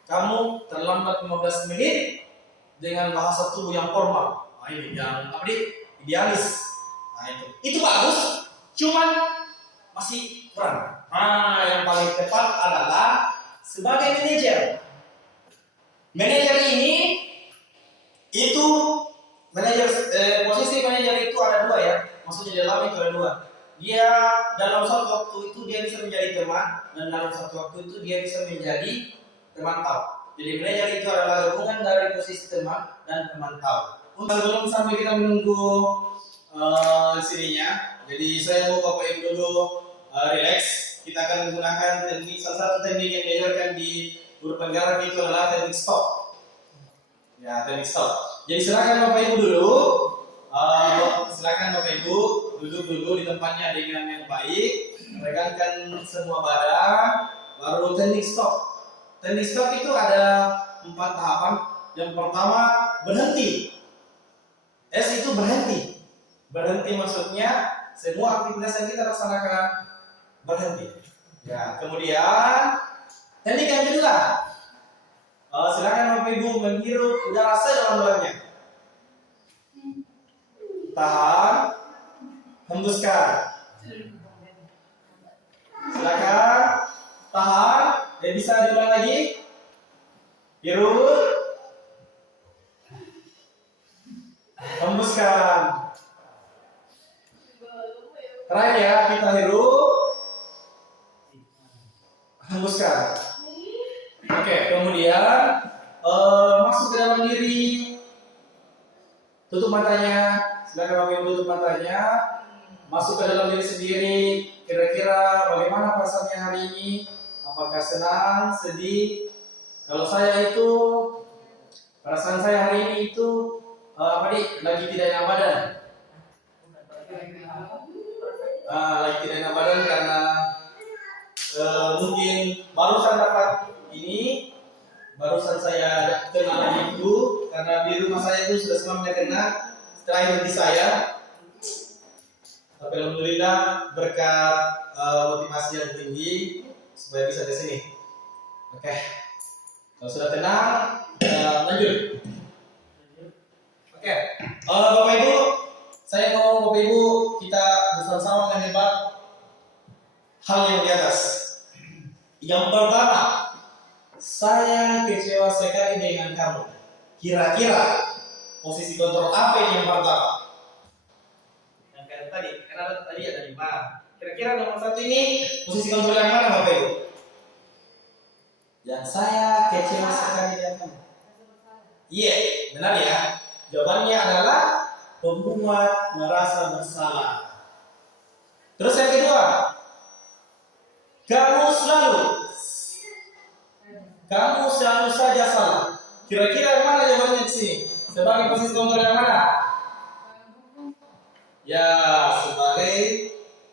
kamu terlambat 15 menit dengan bahasa tubuh yang formal. Ini yang apa nih? Idealis. Itu bagus, cuman masih kurang. Yang paling tepat adalah sebagai manajer. Manajer ini itu posisi manajer itu ada dua ya. Maksudnya dalam itu ada dua. Dia dalam satu waktu itu dia bisa menjadi teman, dan dalam satu waktu itu dia bisa menjadi pemantau. Jadi manajer itu adalah gabungan dari posisi teman dan pemantau. Sebelum sampai kita menunggu sininya, jadi saya mau Bapak Ibu dulu relax. Kita akan menggunakan teknik, salah satu teknik yang diajarkan di guru penggarap itu adalah teknik stop. Ya, teknik stop. Jadi silakan Bapak Ibu dulu, silakan Bapak Ibu duduk dulu di tempatnya dengan yang baik, regangkan semua badan, baru teknik stop. Teknik stop itu ada 4 tahapan. Yang pertama berhenti. S itu berhenti. Berhenti maksudnya semua aktivitas yang kita laksanakan berhenti. Ya, kemudian teknik yang kedua, silakan Bapak Ibu menghirup udara sedalam-dalamnya. Tahan, hembuskan. Silakan tahan. Bisa diulang lagi. Hirup, hembuskan. Terakhir ya, kita hirup, hembuskan. Oke, kemudian masuk ke dalam diri. Tutup matanya. Silakan Bapak Ibu tutup matanya. Masuk ke dalam diri sendiri. Kira-kira bagaimana perasaannya hari ini? Apakah senang, sedih? Kalau saya itu, perasaan saya hari ini itu lagi tidak enak badan. Lagi tidak enak badan karena mungkin barusan dapat ini, barusan saya kena lagi itu, karena di rumah saya itu sudah semuanya kena terakhir di saya. Tapi alhamdulillah berkat motivasi yang tinggi supaya bisa di sini. Oke. Kalau sudah tenang, lanjut. Oke. Bapak Ibu, saya mau Bapak Ibu kita bersama-sama menebak hal yang di atas. Yang pertama, saya kecewa sekali dengan kamu. Kira-kira posisi kontrol apa ini yang pertama? Yang kayak tadi, karena tadi ada 5. Kira-kira nomor 1 ini posisi kontrol yang mana Bapak Ibu? Yang saya kecewa sekali dengan kamu. Iya, benar ya. Jawabannya adalah pembuat merasa bersalah. Terus yang kedua, kamu selalu saja salah. Kira-kira yang mana jawabannya di sini? Sebagai posisi kontrol yang mana? Ya, sebagai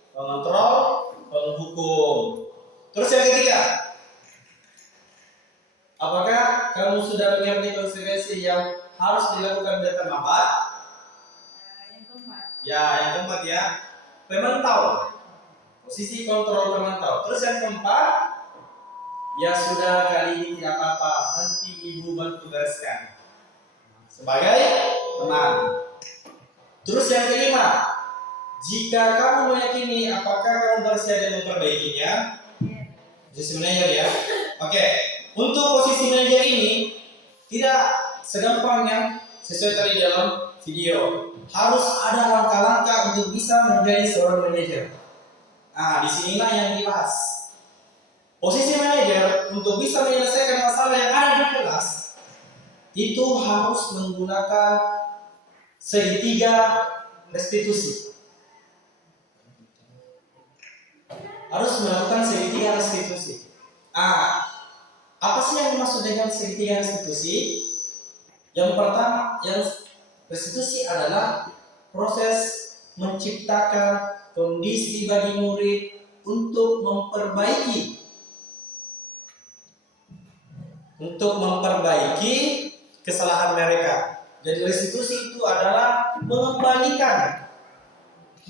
pengontrol, penghukum. Terus yang ketiga, apakah kamu sudah mengerti konsekuensi yang harus dilakukan bila terlambat? Yang keempat. Ya, yang keempat ya, pemantau. Posisi kontrol pemantau. Terus yang keempat, ya sudah kali ini tidak apa-apa, nanti ibu bantu bereskan. Sebagai teman. Terus yang kelima, jika kamu meyakini apakah kamu bersedia memperbaikinya, posisi manajer ya. Oke, untuk posisi manajer ini tidak segampang yang sesuai tadi dalam video. Harus ada langkah-langkah untuk bisa menjadi seorang manajer. Nah, disinilah yang dibahas. Posisi manajer untuk bisa menyelesaikan masalah yang ada di kelas itu harus menggunakan segitiga restitusi. Harus melakukan segitiga restitusi. Apa sih yang dimaksud dengan segitiga restitusi? Yang pertama, yang restitusi adalah proses menciptakan kondisi bagi murid untuk memperbaiki kesalahan mereka. Jadi restitusi itu adalah mengembalikan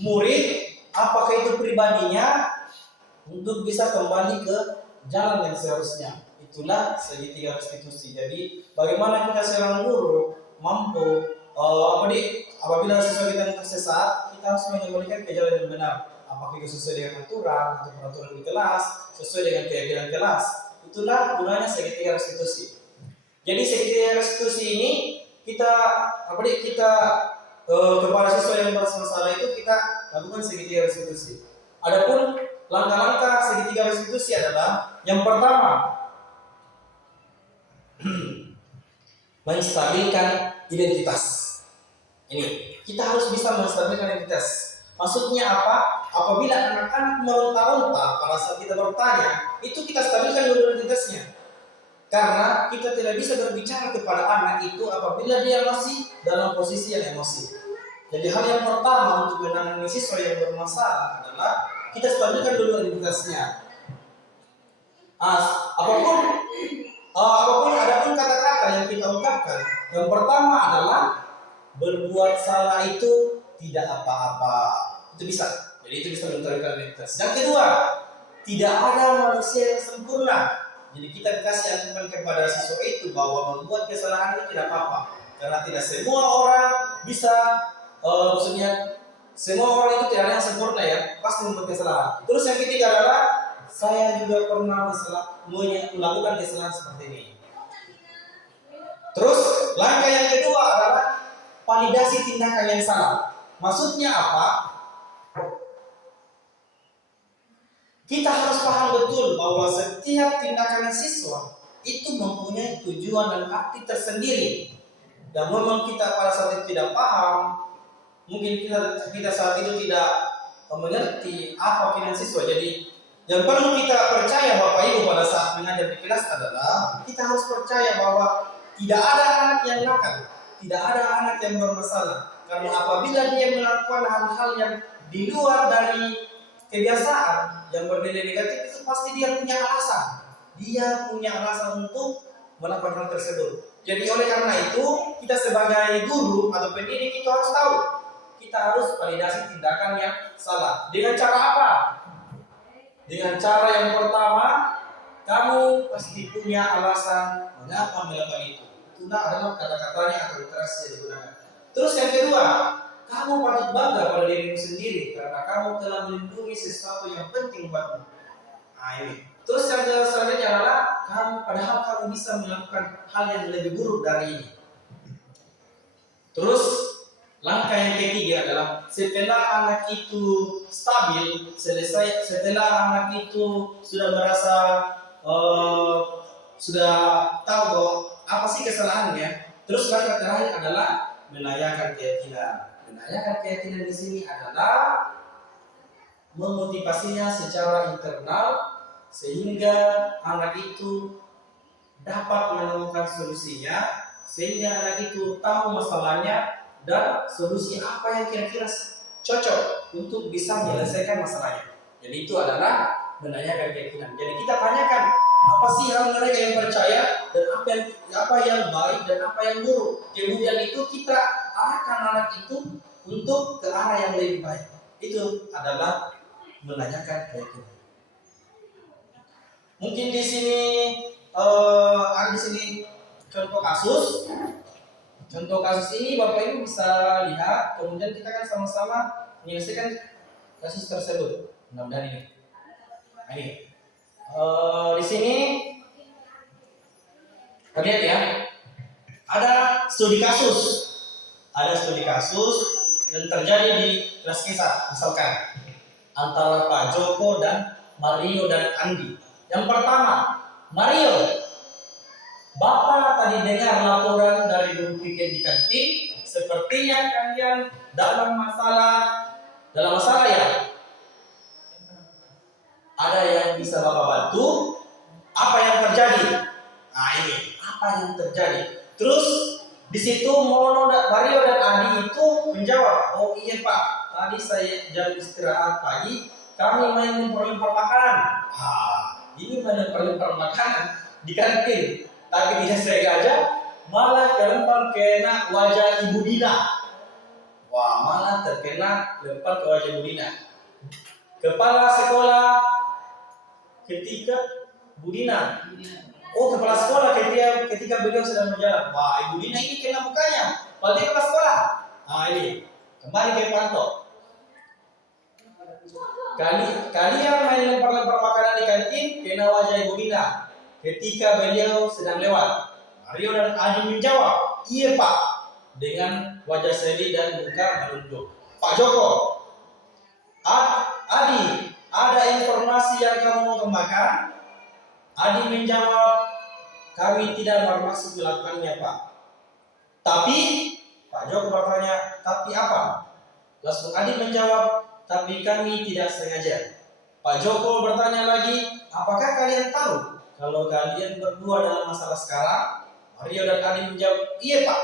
murid, apakah itu pribadinya, untuk bisa kembali ke jalan yang seharusnya. Itulah segitiga restitusi. Jadi bagaimana kita seorang guru mampu apabila siswa kita tersesat, kita harus mengembalikan ke jalan yang benar. Apakah itu sesuai dengan aturan atau peraturan di kelas, sesuai dengan keyakinan kelas. Itulah gunanya segitiga restitusi. Jadi segitiga restitusi ini kepada siswa yang bermasalah itu kita lakukan segitiga restitusi. Adapun langkah-langkah segitiga restitusi adalah yang pertama, menstabilkan identitas. Ini kita harus bisa menstabilkan identitas. Maksudnya apa? Apabila anak-anak meronta-ronta pada saat kita bertanya, itu kita stabilkan dulu identitasnya. Karena kita tidak bisa berbicara kepada anak itu apabila dia masih dalam posisi yang emosi. Jadi hal yang pertama untuk menangani siswa yang bermasalah adalah kita stabilkan dulu identitasnya. Apapun adapun kata-kata yang kita ungkapkan, yang pertama adalah berbuat salah itu tidak apa-apa. Itu bisa. Jadi itu bisa menstabilkan identitas. Yang kedua, tidak ada manusia yang sempurna. Jadi kita dikasih ancaman kepada siswa itu bahwa membuat kesalahan itu tidak apa-apa. Karena tidak semua orang bisa, semua orang itu tidak ada yang sempurna ya, pasti membuat kesalahan. Terus yang ketiga adalah saya juga pernah melakukan kesalahan seperti ini. Terus langkah yang kedua adalah validasi tindakan yang salah. Maksudnya apa? Kita harus paham betul bahwa setiap tindakan siswa itu mempunyai tujuan dan arti tersendiri. Dan memang kita pada saat itu tidak paham, mungkin kita saat itu tidak mengerti apa pikiran siswa. Jadi yang perlu kita percaya Bapak Ibu pada saat mengajar di kelas adalah kita harus percaya bahwa tidak ada anak yang nakal, tidak ada anak yang bermasalah. Karena apabila dia melakukan hal-hal yang di luar dari kebiasaan yang bernilai negatif, itu pasti dia punya alasan. Dia punya alasan untuk melakukan hal tersebut. Jadi oleh karena itu kita sebagai guru atau pendidik itu harus tahu. Kita harus validasi tindakan yang salah. Dengan cara apa? Dengan cara yang pertama, kamu pasti punya alasan mengapa melakukan itu. Itulah adalah kata-katanya atau literasi yang digunakan. Terus yang kedua, kamu patut bangga pada dirimu sendiri karena kamu telah melindungi sesuatu yang penting buatmu. Nah ini. Terus yang selanjutnya adalah padahal kamu bisa melakukan hal yang lebih buruk dari ini. Terus langkah yang ketiga adalah setelah anak itu stabil, setelah anak itu sudah merasa sudah tahu bahwa apa sih kesalahannya. Terus langkah terakhir adalah menayakan keyakinan. Menayakan keyakinan di sini adalah memotivasinya secara internal sehingga anak itu dapat menemukan solusinya, sehingga anak itu tahu masalahnya dan solusi apa yang kira-kira cocok untuk bisa menyelesaikan masalahnya. Jadi itu adalah menanyakan keyakinan. Jadi kita tanyakan apa sih hal mereka yang percaya dan apa yang baik dan apa yang buruk. Kemudian itu kita arahkan anak itu untuk ke arah yang lebih baik. Itu adalah menanyakan keyakinan. Mungkin di sini ada di sini contoh kasus. Contoh kasus ini Bapak Ibu bisa lihat. Kemudian kita kan sama-sama menyelesaikan kasus tersebut. Mudah-mudahan ini. Nah, ini. Di sini lihat ya. Ada studi kasus. Ada studi kasus yang terjadi di kelas kisah, misalkan antara Pak Joko dan Mario dan Andi. Yang pertama, Mario, Bapak tadi dengar laporan dari guru pikir di kantin, sepertinya kalian dalam masalah ya. Ada yang bisa Bapak bantu? Apa yang terjadi? Nah ini, apa yang terjadi? Terus di situ Mario dan Andi itu menjawab, oh iya Pak, tadi saya jam istirahat pagi, kami main lempar-lempar makanan. Ini main lempar-lempar makanan di kantin, tapi tidak sengaja malah kelempar kena wajah Ibu Dina. Wah, malah terkena lempar ke wajah Ibu Dina. Kepala sekolah ketika Bu Dina. Oh, kepala sekolah ketika beliau sedang berjalan. Wah, Ibu Dina ini kena mukanya. Berarti kepala sekolah. Nah ini, kembali ke Panto. Kalian main lempar-lempar makanan di kantin, kena wajah Ibu Dina ketika beliau sedang lewat. Mario dan Adi menjawab, iya Pak, dengan wajah sedih dan muka menunduk. Pak Joko, Adi, ada informasi yang kamu mau kembangkan? Adi menjawab, kami tidak bermaksud melakukannya Pak. Tapi, Pak Joko bertanya, tapi apa? Langsung Adi menjawab, tapi kami tidak sengaja. Pak Joko bertanya lagi, apakah kalian tahu kalau kalian berdua dalam masalah sekarang? Mario dan Adi menjawab, iya Pak.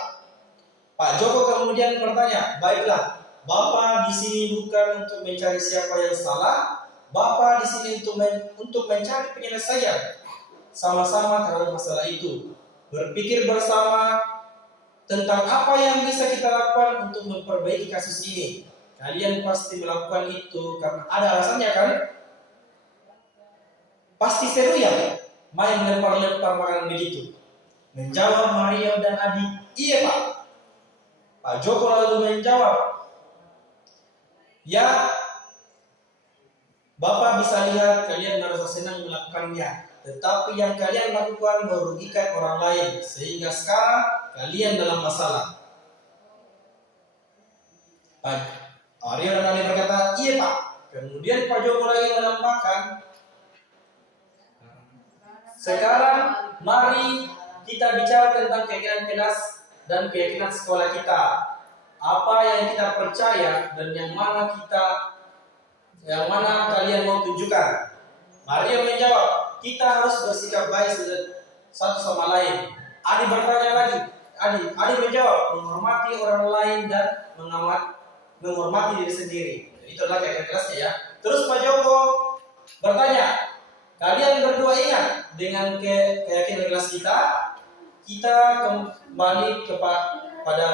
Pak Joko kemudian bertanya, baiklah, Bapak di sini bukan untuk mencari siapa yang salah, Bapak di sini untuk mencari penyelesaian sama-sama terhadap masalah itu. Berpikir bersama tentang apa yang bisa kita lakukan untuk memperbaiki kasus ini. Kalian pasti melakukan itu karena ada alasannya kan? Pasti seru ya main lempar-lempar makanan begitu. Menjawab Mario dan Adi, iya Pak. Pak Joko lalu menjawab, ya Bapak bisa lihat kalian merasa senang melakukannya, tetapi yang kalian lakukan merugikan orang lain, sehingga sekarang kalian dalam masalah. Pak Mario dan Adi berkata, iya Pak. Kemudian Pak Joko lagi menambahkan, sekarang mari kita bicara tentang keyakinan kelas dan keyakinan sekolah kita. Apa yang kita percaya dan yang mana kalian mau tunjukkan? Mario menjawab, kita harus bersikap baik satu sama lain. Adi bertanya lagi, Adi menjawab, menghormati orang lain dan menghormati diri sendiri. Itu adalah keyakinan kelasnya ya. Terus Pak Joko bertanya, kalian berdua ingat dengan keyakinan kelas kita kembali pada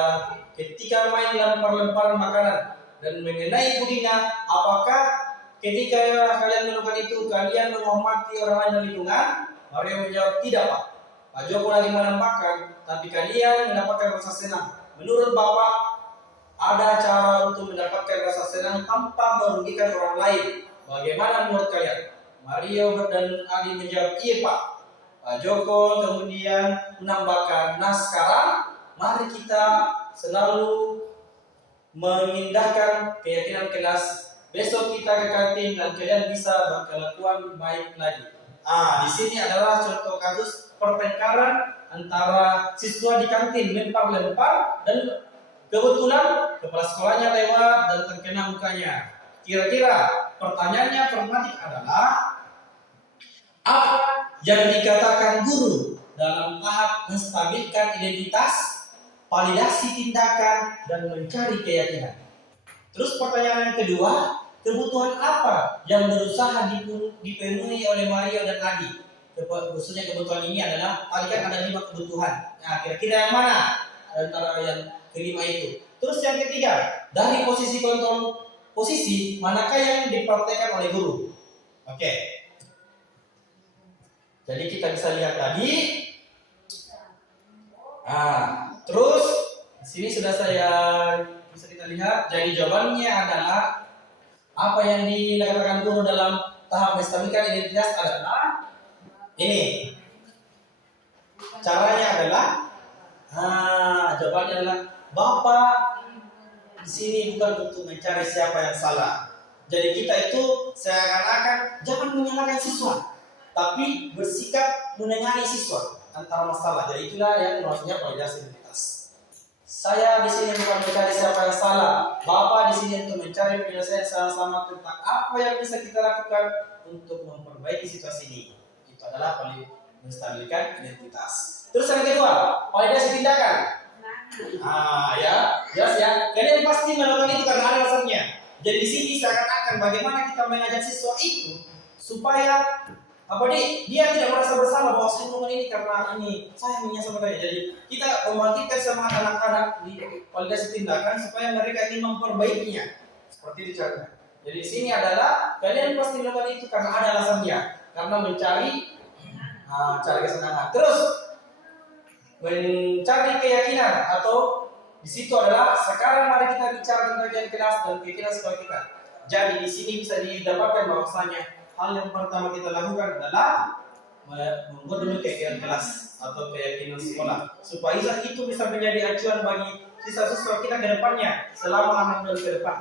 ketika main lempar-lempar makanan dan mengenai Ibu Dina, apakah ketika kalian melakukan itu kalian menghormati orang lain dan lingkungan? Mario menjawab, tidak Pak. Pak Joko lagi menambahkan, tapi kalian mendapatkan rasa senang. Menurut Bapak, ada cara untuk mendapatkan rasa senang tanpa merugikan orang lain. Bagaimana menurut kalian? Mario dan Adi menjawab, iya Pak. Pak Joko kemudian menambahkan, nah sekarang mari kita selalu mengindahkan keyakinan kelas. Besok kita ke kantin dan kalian bisa berkelakuan baik lagi. Di sini adalah contoh kasus pertengkaran antara siswa di kantin, lempar-lempar, dan kebetulan kepala sekolahnya lewat dan terkena mukanya. Kira-kira pertanyaannya pragmatik adalah, apa yang dikatakan guru dalam tahap menstabilkan identitas, validasi tindakan, dan mencari keyakinan? Terus pertanyaan yang kedua, kebutuhan apa yang berusaha dipenuhi oleh Mario dan Adi? Khususnya kebutuhan ini adalah, tadi kan ada 5 kebutuhan. Nah, kira-kira yang mana antara yang kelima itu? Terus yang ketiga, dari posisi kontrol posisi, manakah yang dipraktekkan oleh guru? Oke. Jadi kita bisa lihat tadi. Nah, terus di sini sudah saya bisa kita lihat. Jadi jawabannya adalah, apa yang dilakukan guru dalam tahap menstabilkan identitas adalah ini. Caranya adalah, jawabannya adalah, Bapak di sini bukan untuk mencari siapa yang salah. Jadi kita itu seakan-akan jangan menyalahkan siswa, tapi bersikap menengahi siswa antara masalah. Jadi itulah yang maksudnya validasi identitas. Saya di sini bukan mencari siapa yang salah. Bapak di sini untuk mencari penyelesaian sama-sama tentang apa yang bisa kita lakukan untuk memperbaiki situasi ini. Itu adalah menstabilkan identitas. Terus yang kedua, validasi tindakan. Ya, jelas ya. Kalian pasti melakukan itu karena ada alasannya. Jadi di sini seakan-akan bagaimana kita mengajak siswa itu supaya dia tidak merasa bersalah bahwa saya melakukan ini karena ini saya menyesal makanya. Jadi kita membangkitkan semangat anak-anak di validasi tindakan supaya mereka ingin memperbaikinya. Seperti itu caranya. Jadi di sini adalah kalian pasti melakukan itu karena ada alasannya, karena mencari kesenangan. Terus mencari keyakinan, atau di situ adalah sekarang mari kita bicara tentang keyakinan dan keyakinan sekolah kita. Jadi di sini bisa didapatkan bahwasanya hal yang pertama kita lakukan adalah membuat dulu keyakinan kelas atau keyakinan sekolah, supaya itu bisa menjadi acuan bagi siswa-siswa kita ke depannya selama 6 bulan ke depan.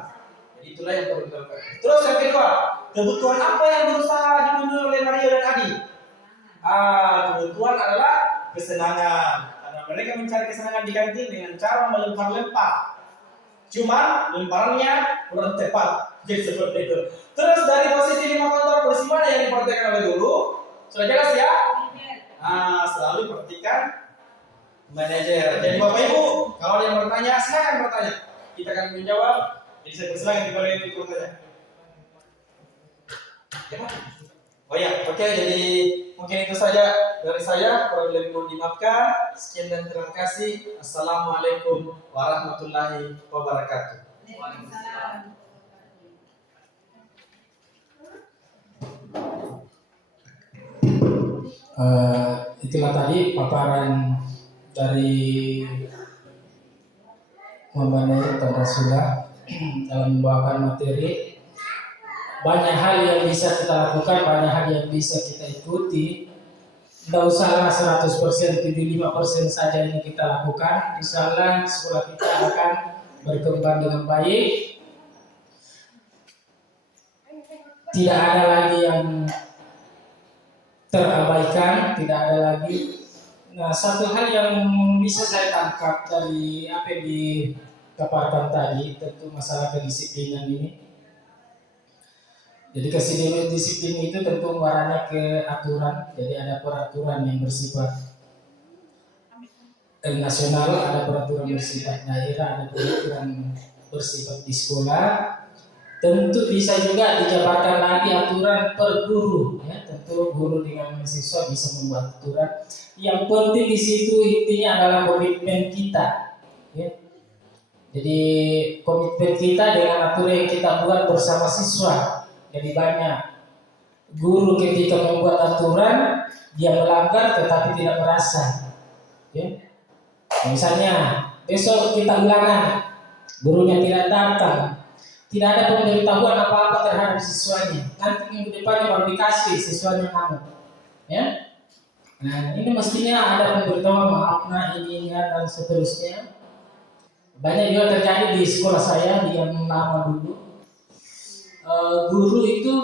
Jadi itulah yang perlu kita lakukan. Terus yang kedua, kebutuhan apa yang berusaha dipenuhi oleh Mario dan Adi? Kebutuhan adalah kesenangan, karena mereka mencari kesenangan di kantin dengan cara melempar-lempar. Cuma lemparannya kurang tepat, jadi seperti itu. Terus dari posisi 5 kontrol, posisi mana yang diperhatikan oleh guru? Sudah jelas ya? Selalu perhatikan manajer. Jadi Bapak Ibu, kalau ada yang bertanya, silakan bertanya. Kita akan menjawab. Jadi saya persilakan kepada yang bertanya. Ya, Pak? Oh ya, oke. Jadi mungkin itu saja dari saya. Kurang lebih mohon dimaafkan. Sekian dan terima kasih. Assalamualaikum warahmatullahi wabarakatuh. Waalaikumsalam. Itulah tadi paparan dari Muhammad Nur dan Rasulullah dalam membawakan materi. Banyak hal yang bisa kita lakukan, banyak hal yang bisa kita ikuti. Tidak usahlah 100%, 75% saja ini kita lakukan. Insyaallah sekolah kita akan berkembang dengan baik. Tidak ada lagi yang terabaikan, tidak ada lagi. Nah, satu hal yang bisa saya tangkap dari apa yang dipaparkan tadi, tentu masalah kedisiplinan ini. Jadi kedisiplinan itu tentu mengarahnya ke aturan. Jadi ada peraturan yang bersifat nasional, ada peraturan bersifat daerah, ada peraturan bersifat di sekolah. Tentu bisa juga dijabarkan lagi aturan per guru, ya. Tentu guru dengan siswa bisa membuat aturan. Yang penting di situ intinya adalah komitmen kita, ya. Jadi komitmen kita dengan aturan yang kita buat bersama siswa. Jadi banyak guru ketika membuat aturan dia melanggar tetapi tidak merasa, ya. Misalnya besok kita ulangan, gurunya tidak datang, tidak ada pemberitahuan apa-apa terhadap siswanya. Nanti minggu depannya baru dikasih siswanya kamu, ya. Nah ini mestinya ada pemberitahuan, maaf nah ini dan seterusnya. Banyak juga terjadi di sekolah saya yang lama dulu. Guru itu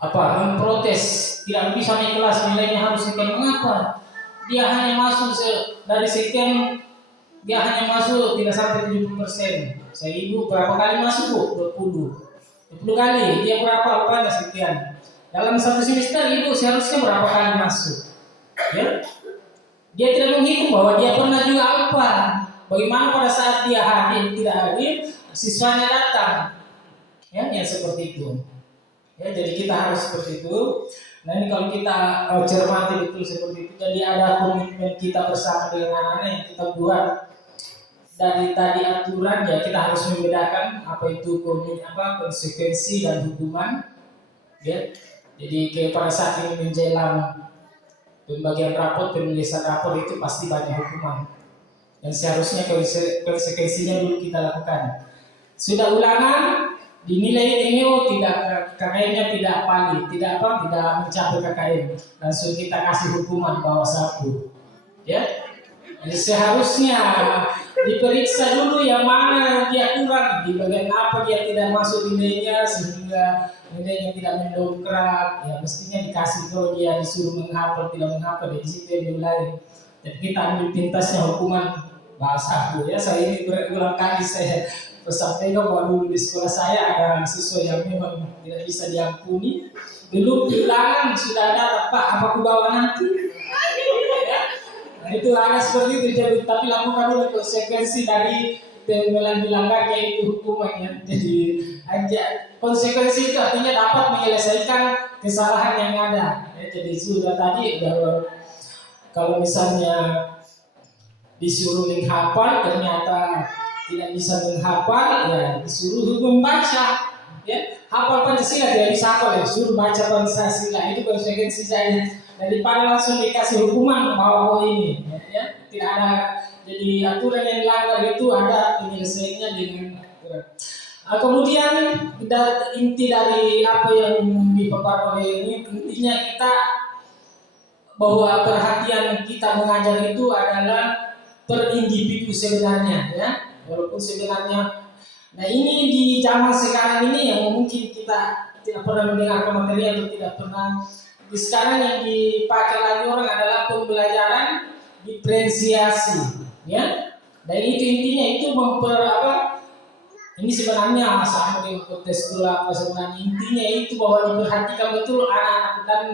memprotes tidak bisa naik kelas, nilainya harus sekian. Mengapa? Dia hanya masuk dari sekian, dia hanya masuk tidak sampai 70%. Saya ibu berapa kali masuk bu? 20 kali. Dia berapa upahnya sekian. Dalam satu semester ibu seharusnya berapa kali masuk? Ya? Dia tidak menghitung bahwa dia pernah juga apa. Bagaimana pada saat dia hadir tidak hadir, siswanya datang. Ya, yang seperti itu. Ya, jadi kita harus seperti itu. Nah ini kalau kita cermati betul seperti itu, jadi ada komitmen kita bersama dengan anak-anak yang kita buat dari tadi aturan ya kita harus membedakan apa itu konsekuensi dan hukuman. Ya, jadi pada saat ini menjelang pembagian rapor, penulisan rapor itu pasti banyak hukuman dan seharusnya konsekuensinya dulu kita lakukan. Sudah ulangan dinilai TMO tidak KKM-nya tidak valid, tidak mencapai KKM, langsung kita kasih hukuman bawa sapu. Ya, jadi seharusnya diperiksa dulu yang mana dia kurang, di bagian apa dia tidak masuk nilainya sehingga nilainya tidak mendongkrak. Ya mestinya dikasih kalau dia disuruh menghafal tidak menghafal, di situ yang dimulai. Jadi kita ambil pintasnya hukuman bahasa sapu. Ya saya ini berulang kali saya sampaikan bahwa dulu di sekolah saya ada siswa yang memang tidak bisa diampuni. Belum ulangan sudah ada Pak, apa aku bawa nanti? Ya. Nah, itu ada seperti itu. Jadi tapi lakukan dulu konsekuensi dari melanggarnya itu hukumannya. Jadi konsekuensi itu artinya dapat menyelesaikan kesalahan yang ada. Ya, jadi sudah tadi kalau misalnya disuruh menghafal ternyata tidak bisa menghafal, ya disuruh membaca, ya hafal Pancasila tidak bisa hafal, ya suruh baca Pancasila, itu konsekuensi saya. Daripada langsung dikasih hukuman bahwa ini, ya tidak ada. Jadi aturan yang dilanggar itu ada penyelesaiannya dengan aturan. Kemudian inti dari apa yang dipaparkan ini, intinya kita bahwa perhatian kita mengajar itu adalah per individu sebenarnya, ya. Walaupun sebenarnya, nah ini di zaman sekarang ini yang mungkin kita tidak pernah mendengar materi atau tidak pernah. Di sekarang yang dipakai lagi orang adalah pembelajaran diferensiasi, ya. Dan itu intinya itu ini sebenarnya sama dengan konteks sekolah. Sebenarnya intinya itu bahwa diperhatikan betul anak-anak dan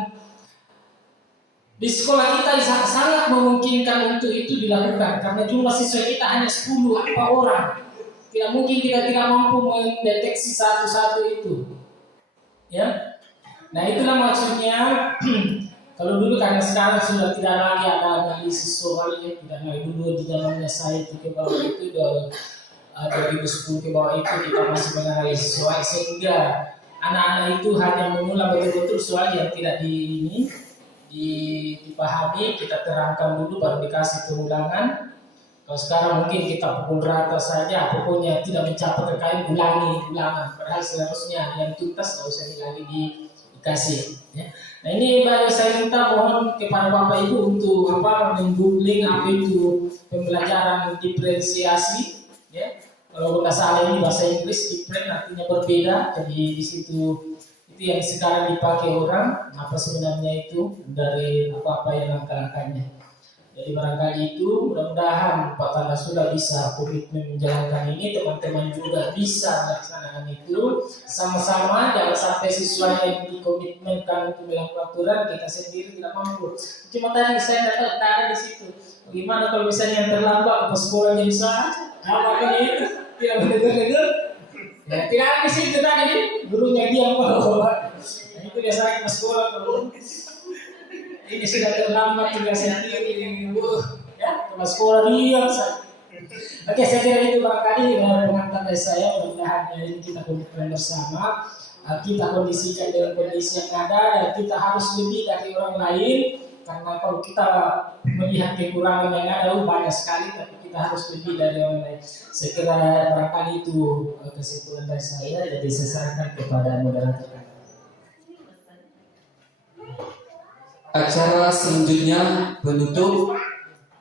di sekolah kita sangat memungkinkan untuk itu dilakukan karena jumlah siswa kita hanya 10 orang. Tidak mungkin kita tidak mampu mendeteksi satu-satu itu. Ya. Nah, itulah maksudnya kalau dulu karena sekarang sudah tidak lagi ada analisis soal ya, tidak lagi dulu di dalamnya saya itu ke bawah itu 2010 ke bawah itu kita masih menganalisis soal sehingga anak-anak itu hanya mengulang betul-betul soal yang tidak dipahami, kita terangkan dulu baru dikasih pengulangan. Kalau sekarang mungkin kita pukul rata saja, pokoknya tidak mencapai KKM ulangan. Padahal seharusnya yang tuntas tidak usah lagi dikasih. Ya. Nah ini baru saya minta mohon kepada Bapak Ibu untuk menggoogling apa itu pembelajaran diferensiasi. Ya. Kalau nggak salah ini bahasa Inggris different artinya berbeda, jadi di situ itu yang sekarang dipakai orang apa sebenarnya itu dari apa yang langkah-langkahnya. Jadi barangkali itu mudah-mudahan Pak Tanda sudah bisa komitmen menjalankan ini, teman-teman juga bisa melaksanakan itu sama-sama. Jangan sampai siswa yang dikomitmenkan untuk melakukan aturan kita sendiri tidak mampu. Cuma tadi saya tidak ada di situ. Bagaimana kalau misalnya yang terlambat ke sekolah jam apa itu tidak mendengar-dengar. Ya, tidak ada di situ tadi, gurunya diam kalau nah, itu biasanya ke sekolah kalau ini sudah terlambat juga sendiri, ya ke sekolah diam. Oke, saya kira itu barangkali pengantar dari saya. Mudah-mudahan ini kita komitmen bersama, kita kondisikan dengan kondisi yang ada dan kita harus lebih dari orang lain. Karena kalau kita melihat kekurangan yang ada banyak sekali, tapi kita harus lebih dari orang lain. Saya kira barangkali itu kesimpulan dari saya. Jadi saya sarankan kepada moderator. Acara selanjutnya penutup.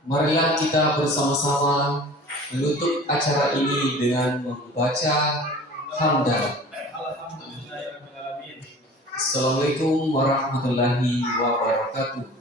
Marilah kita bersama-sama menutup acara ini dengan membaca hamdal. Assalamualaikum warahmatullahi wabarakatuh.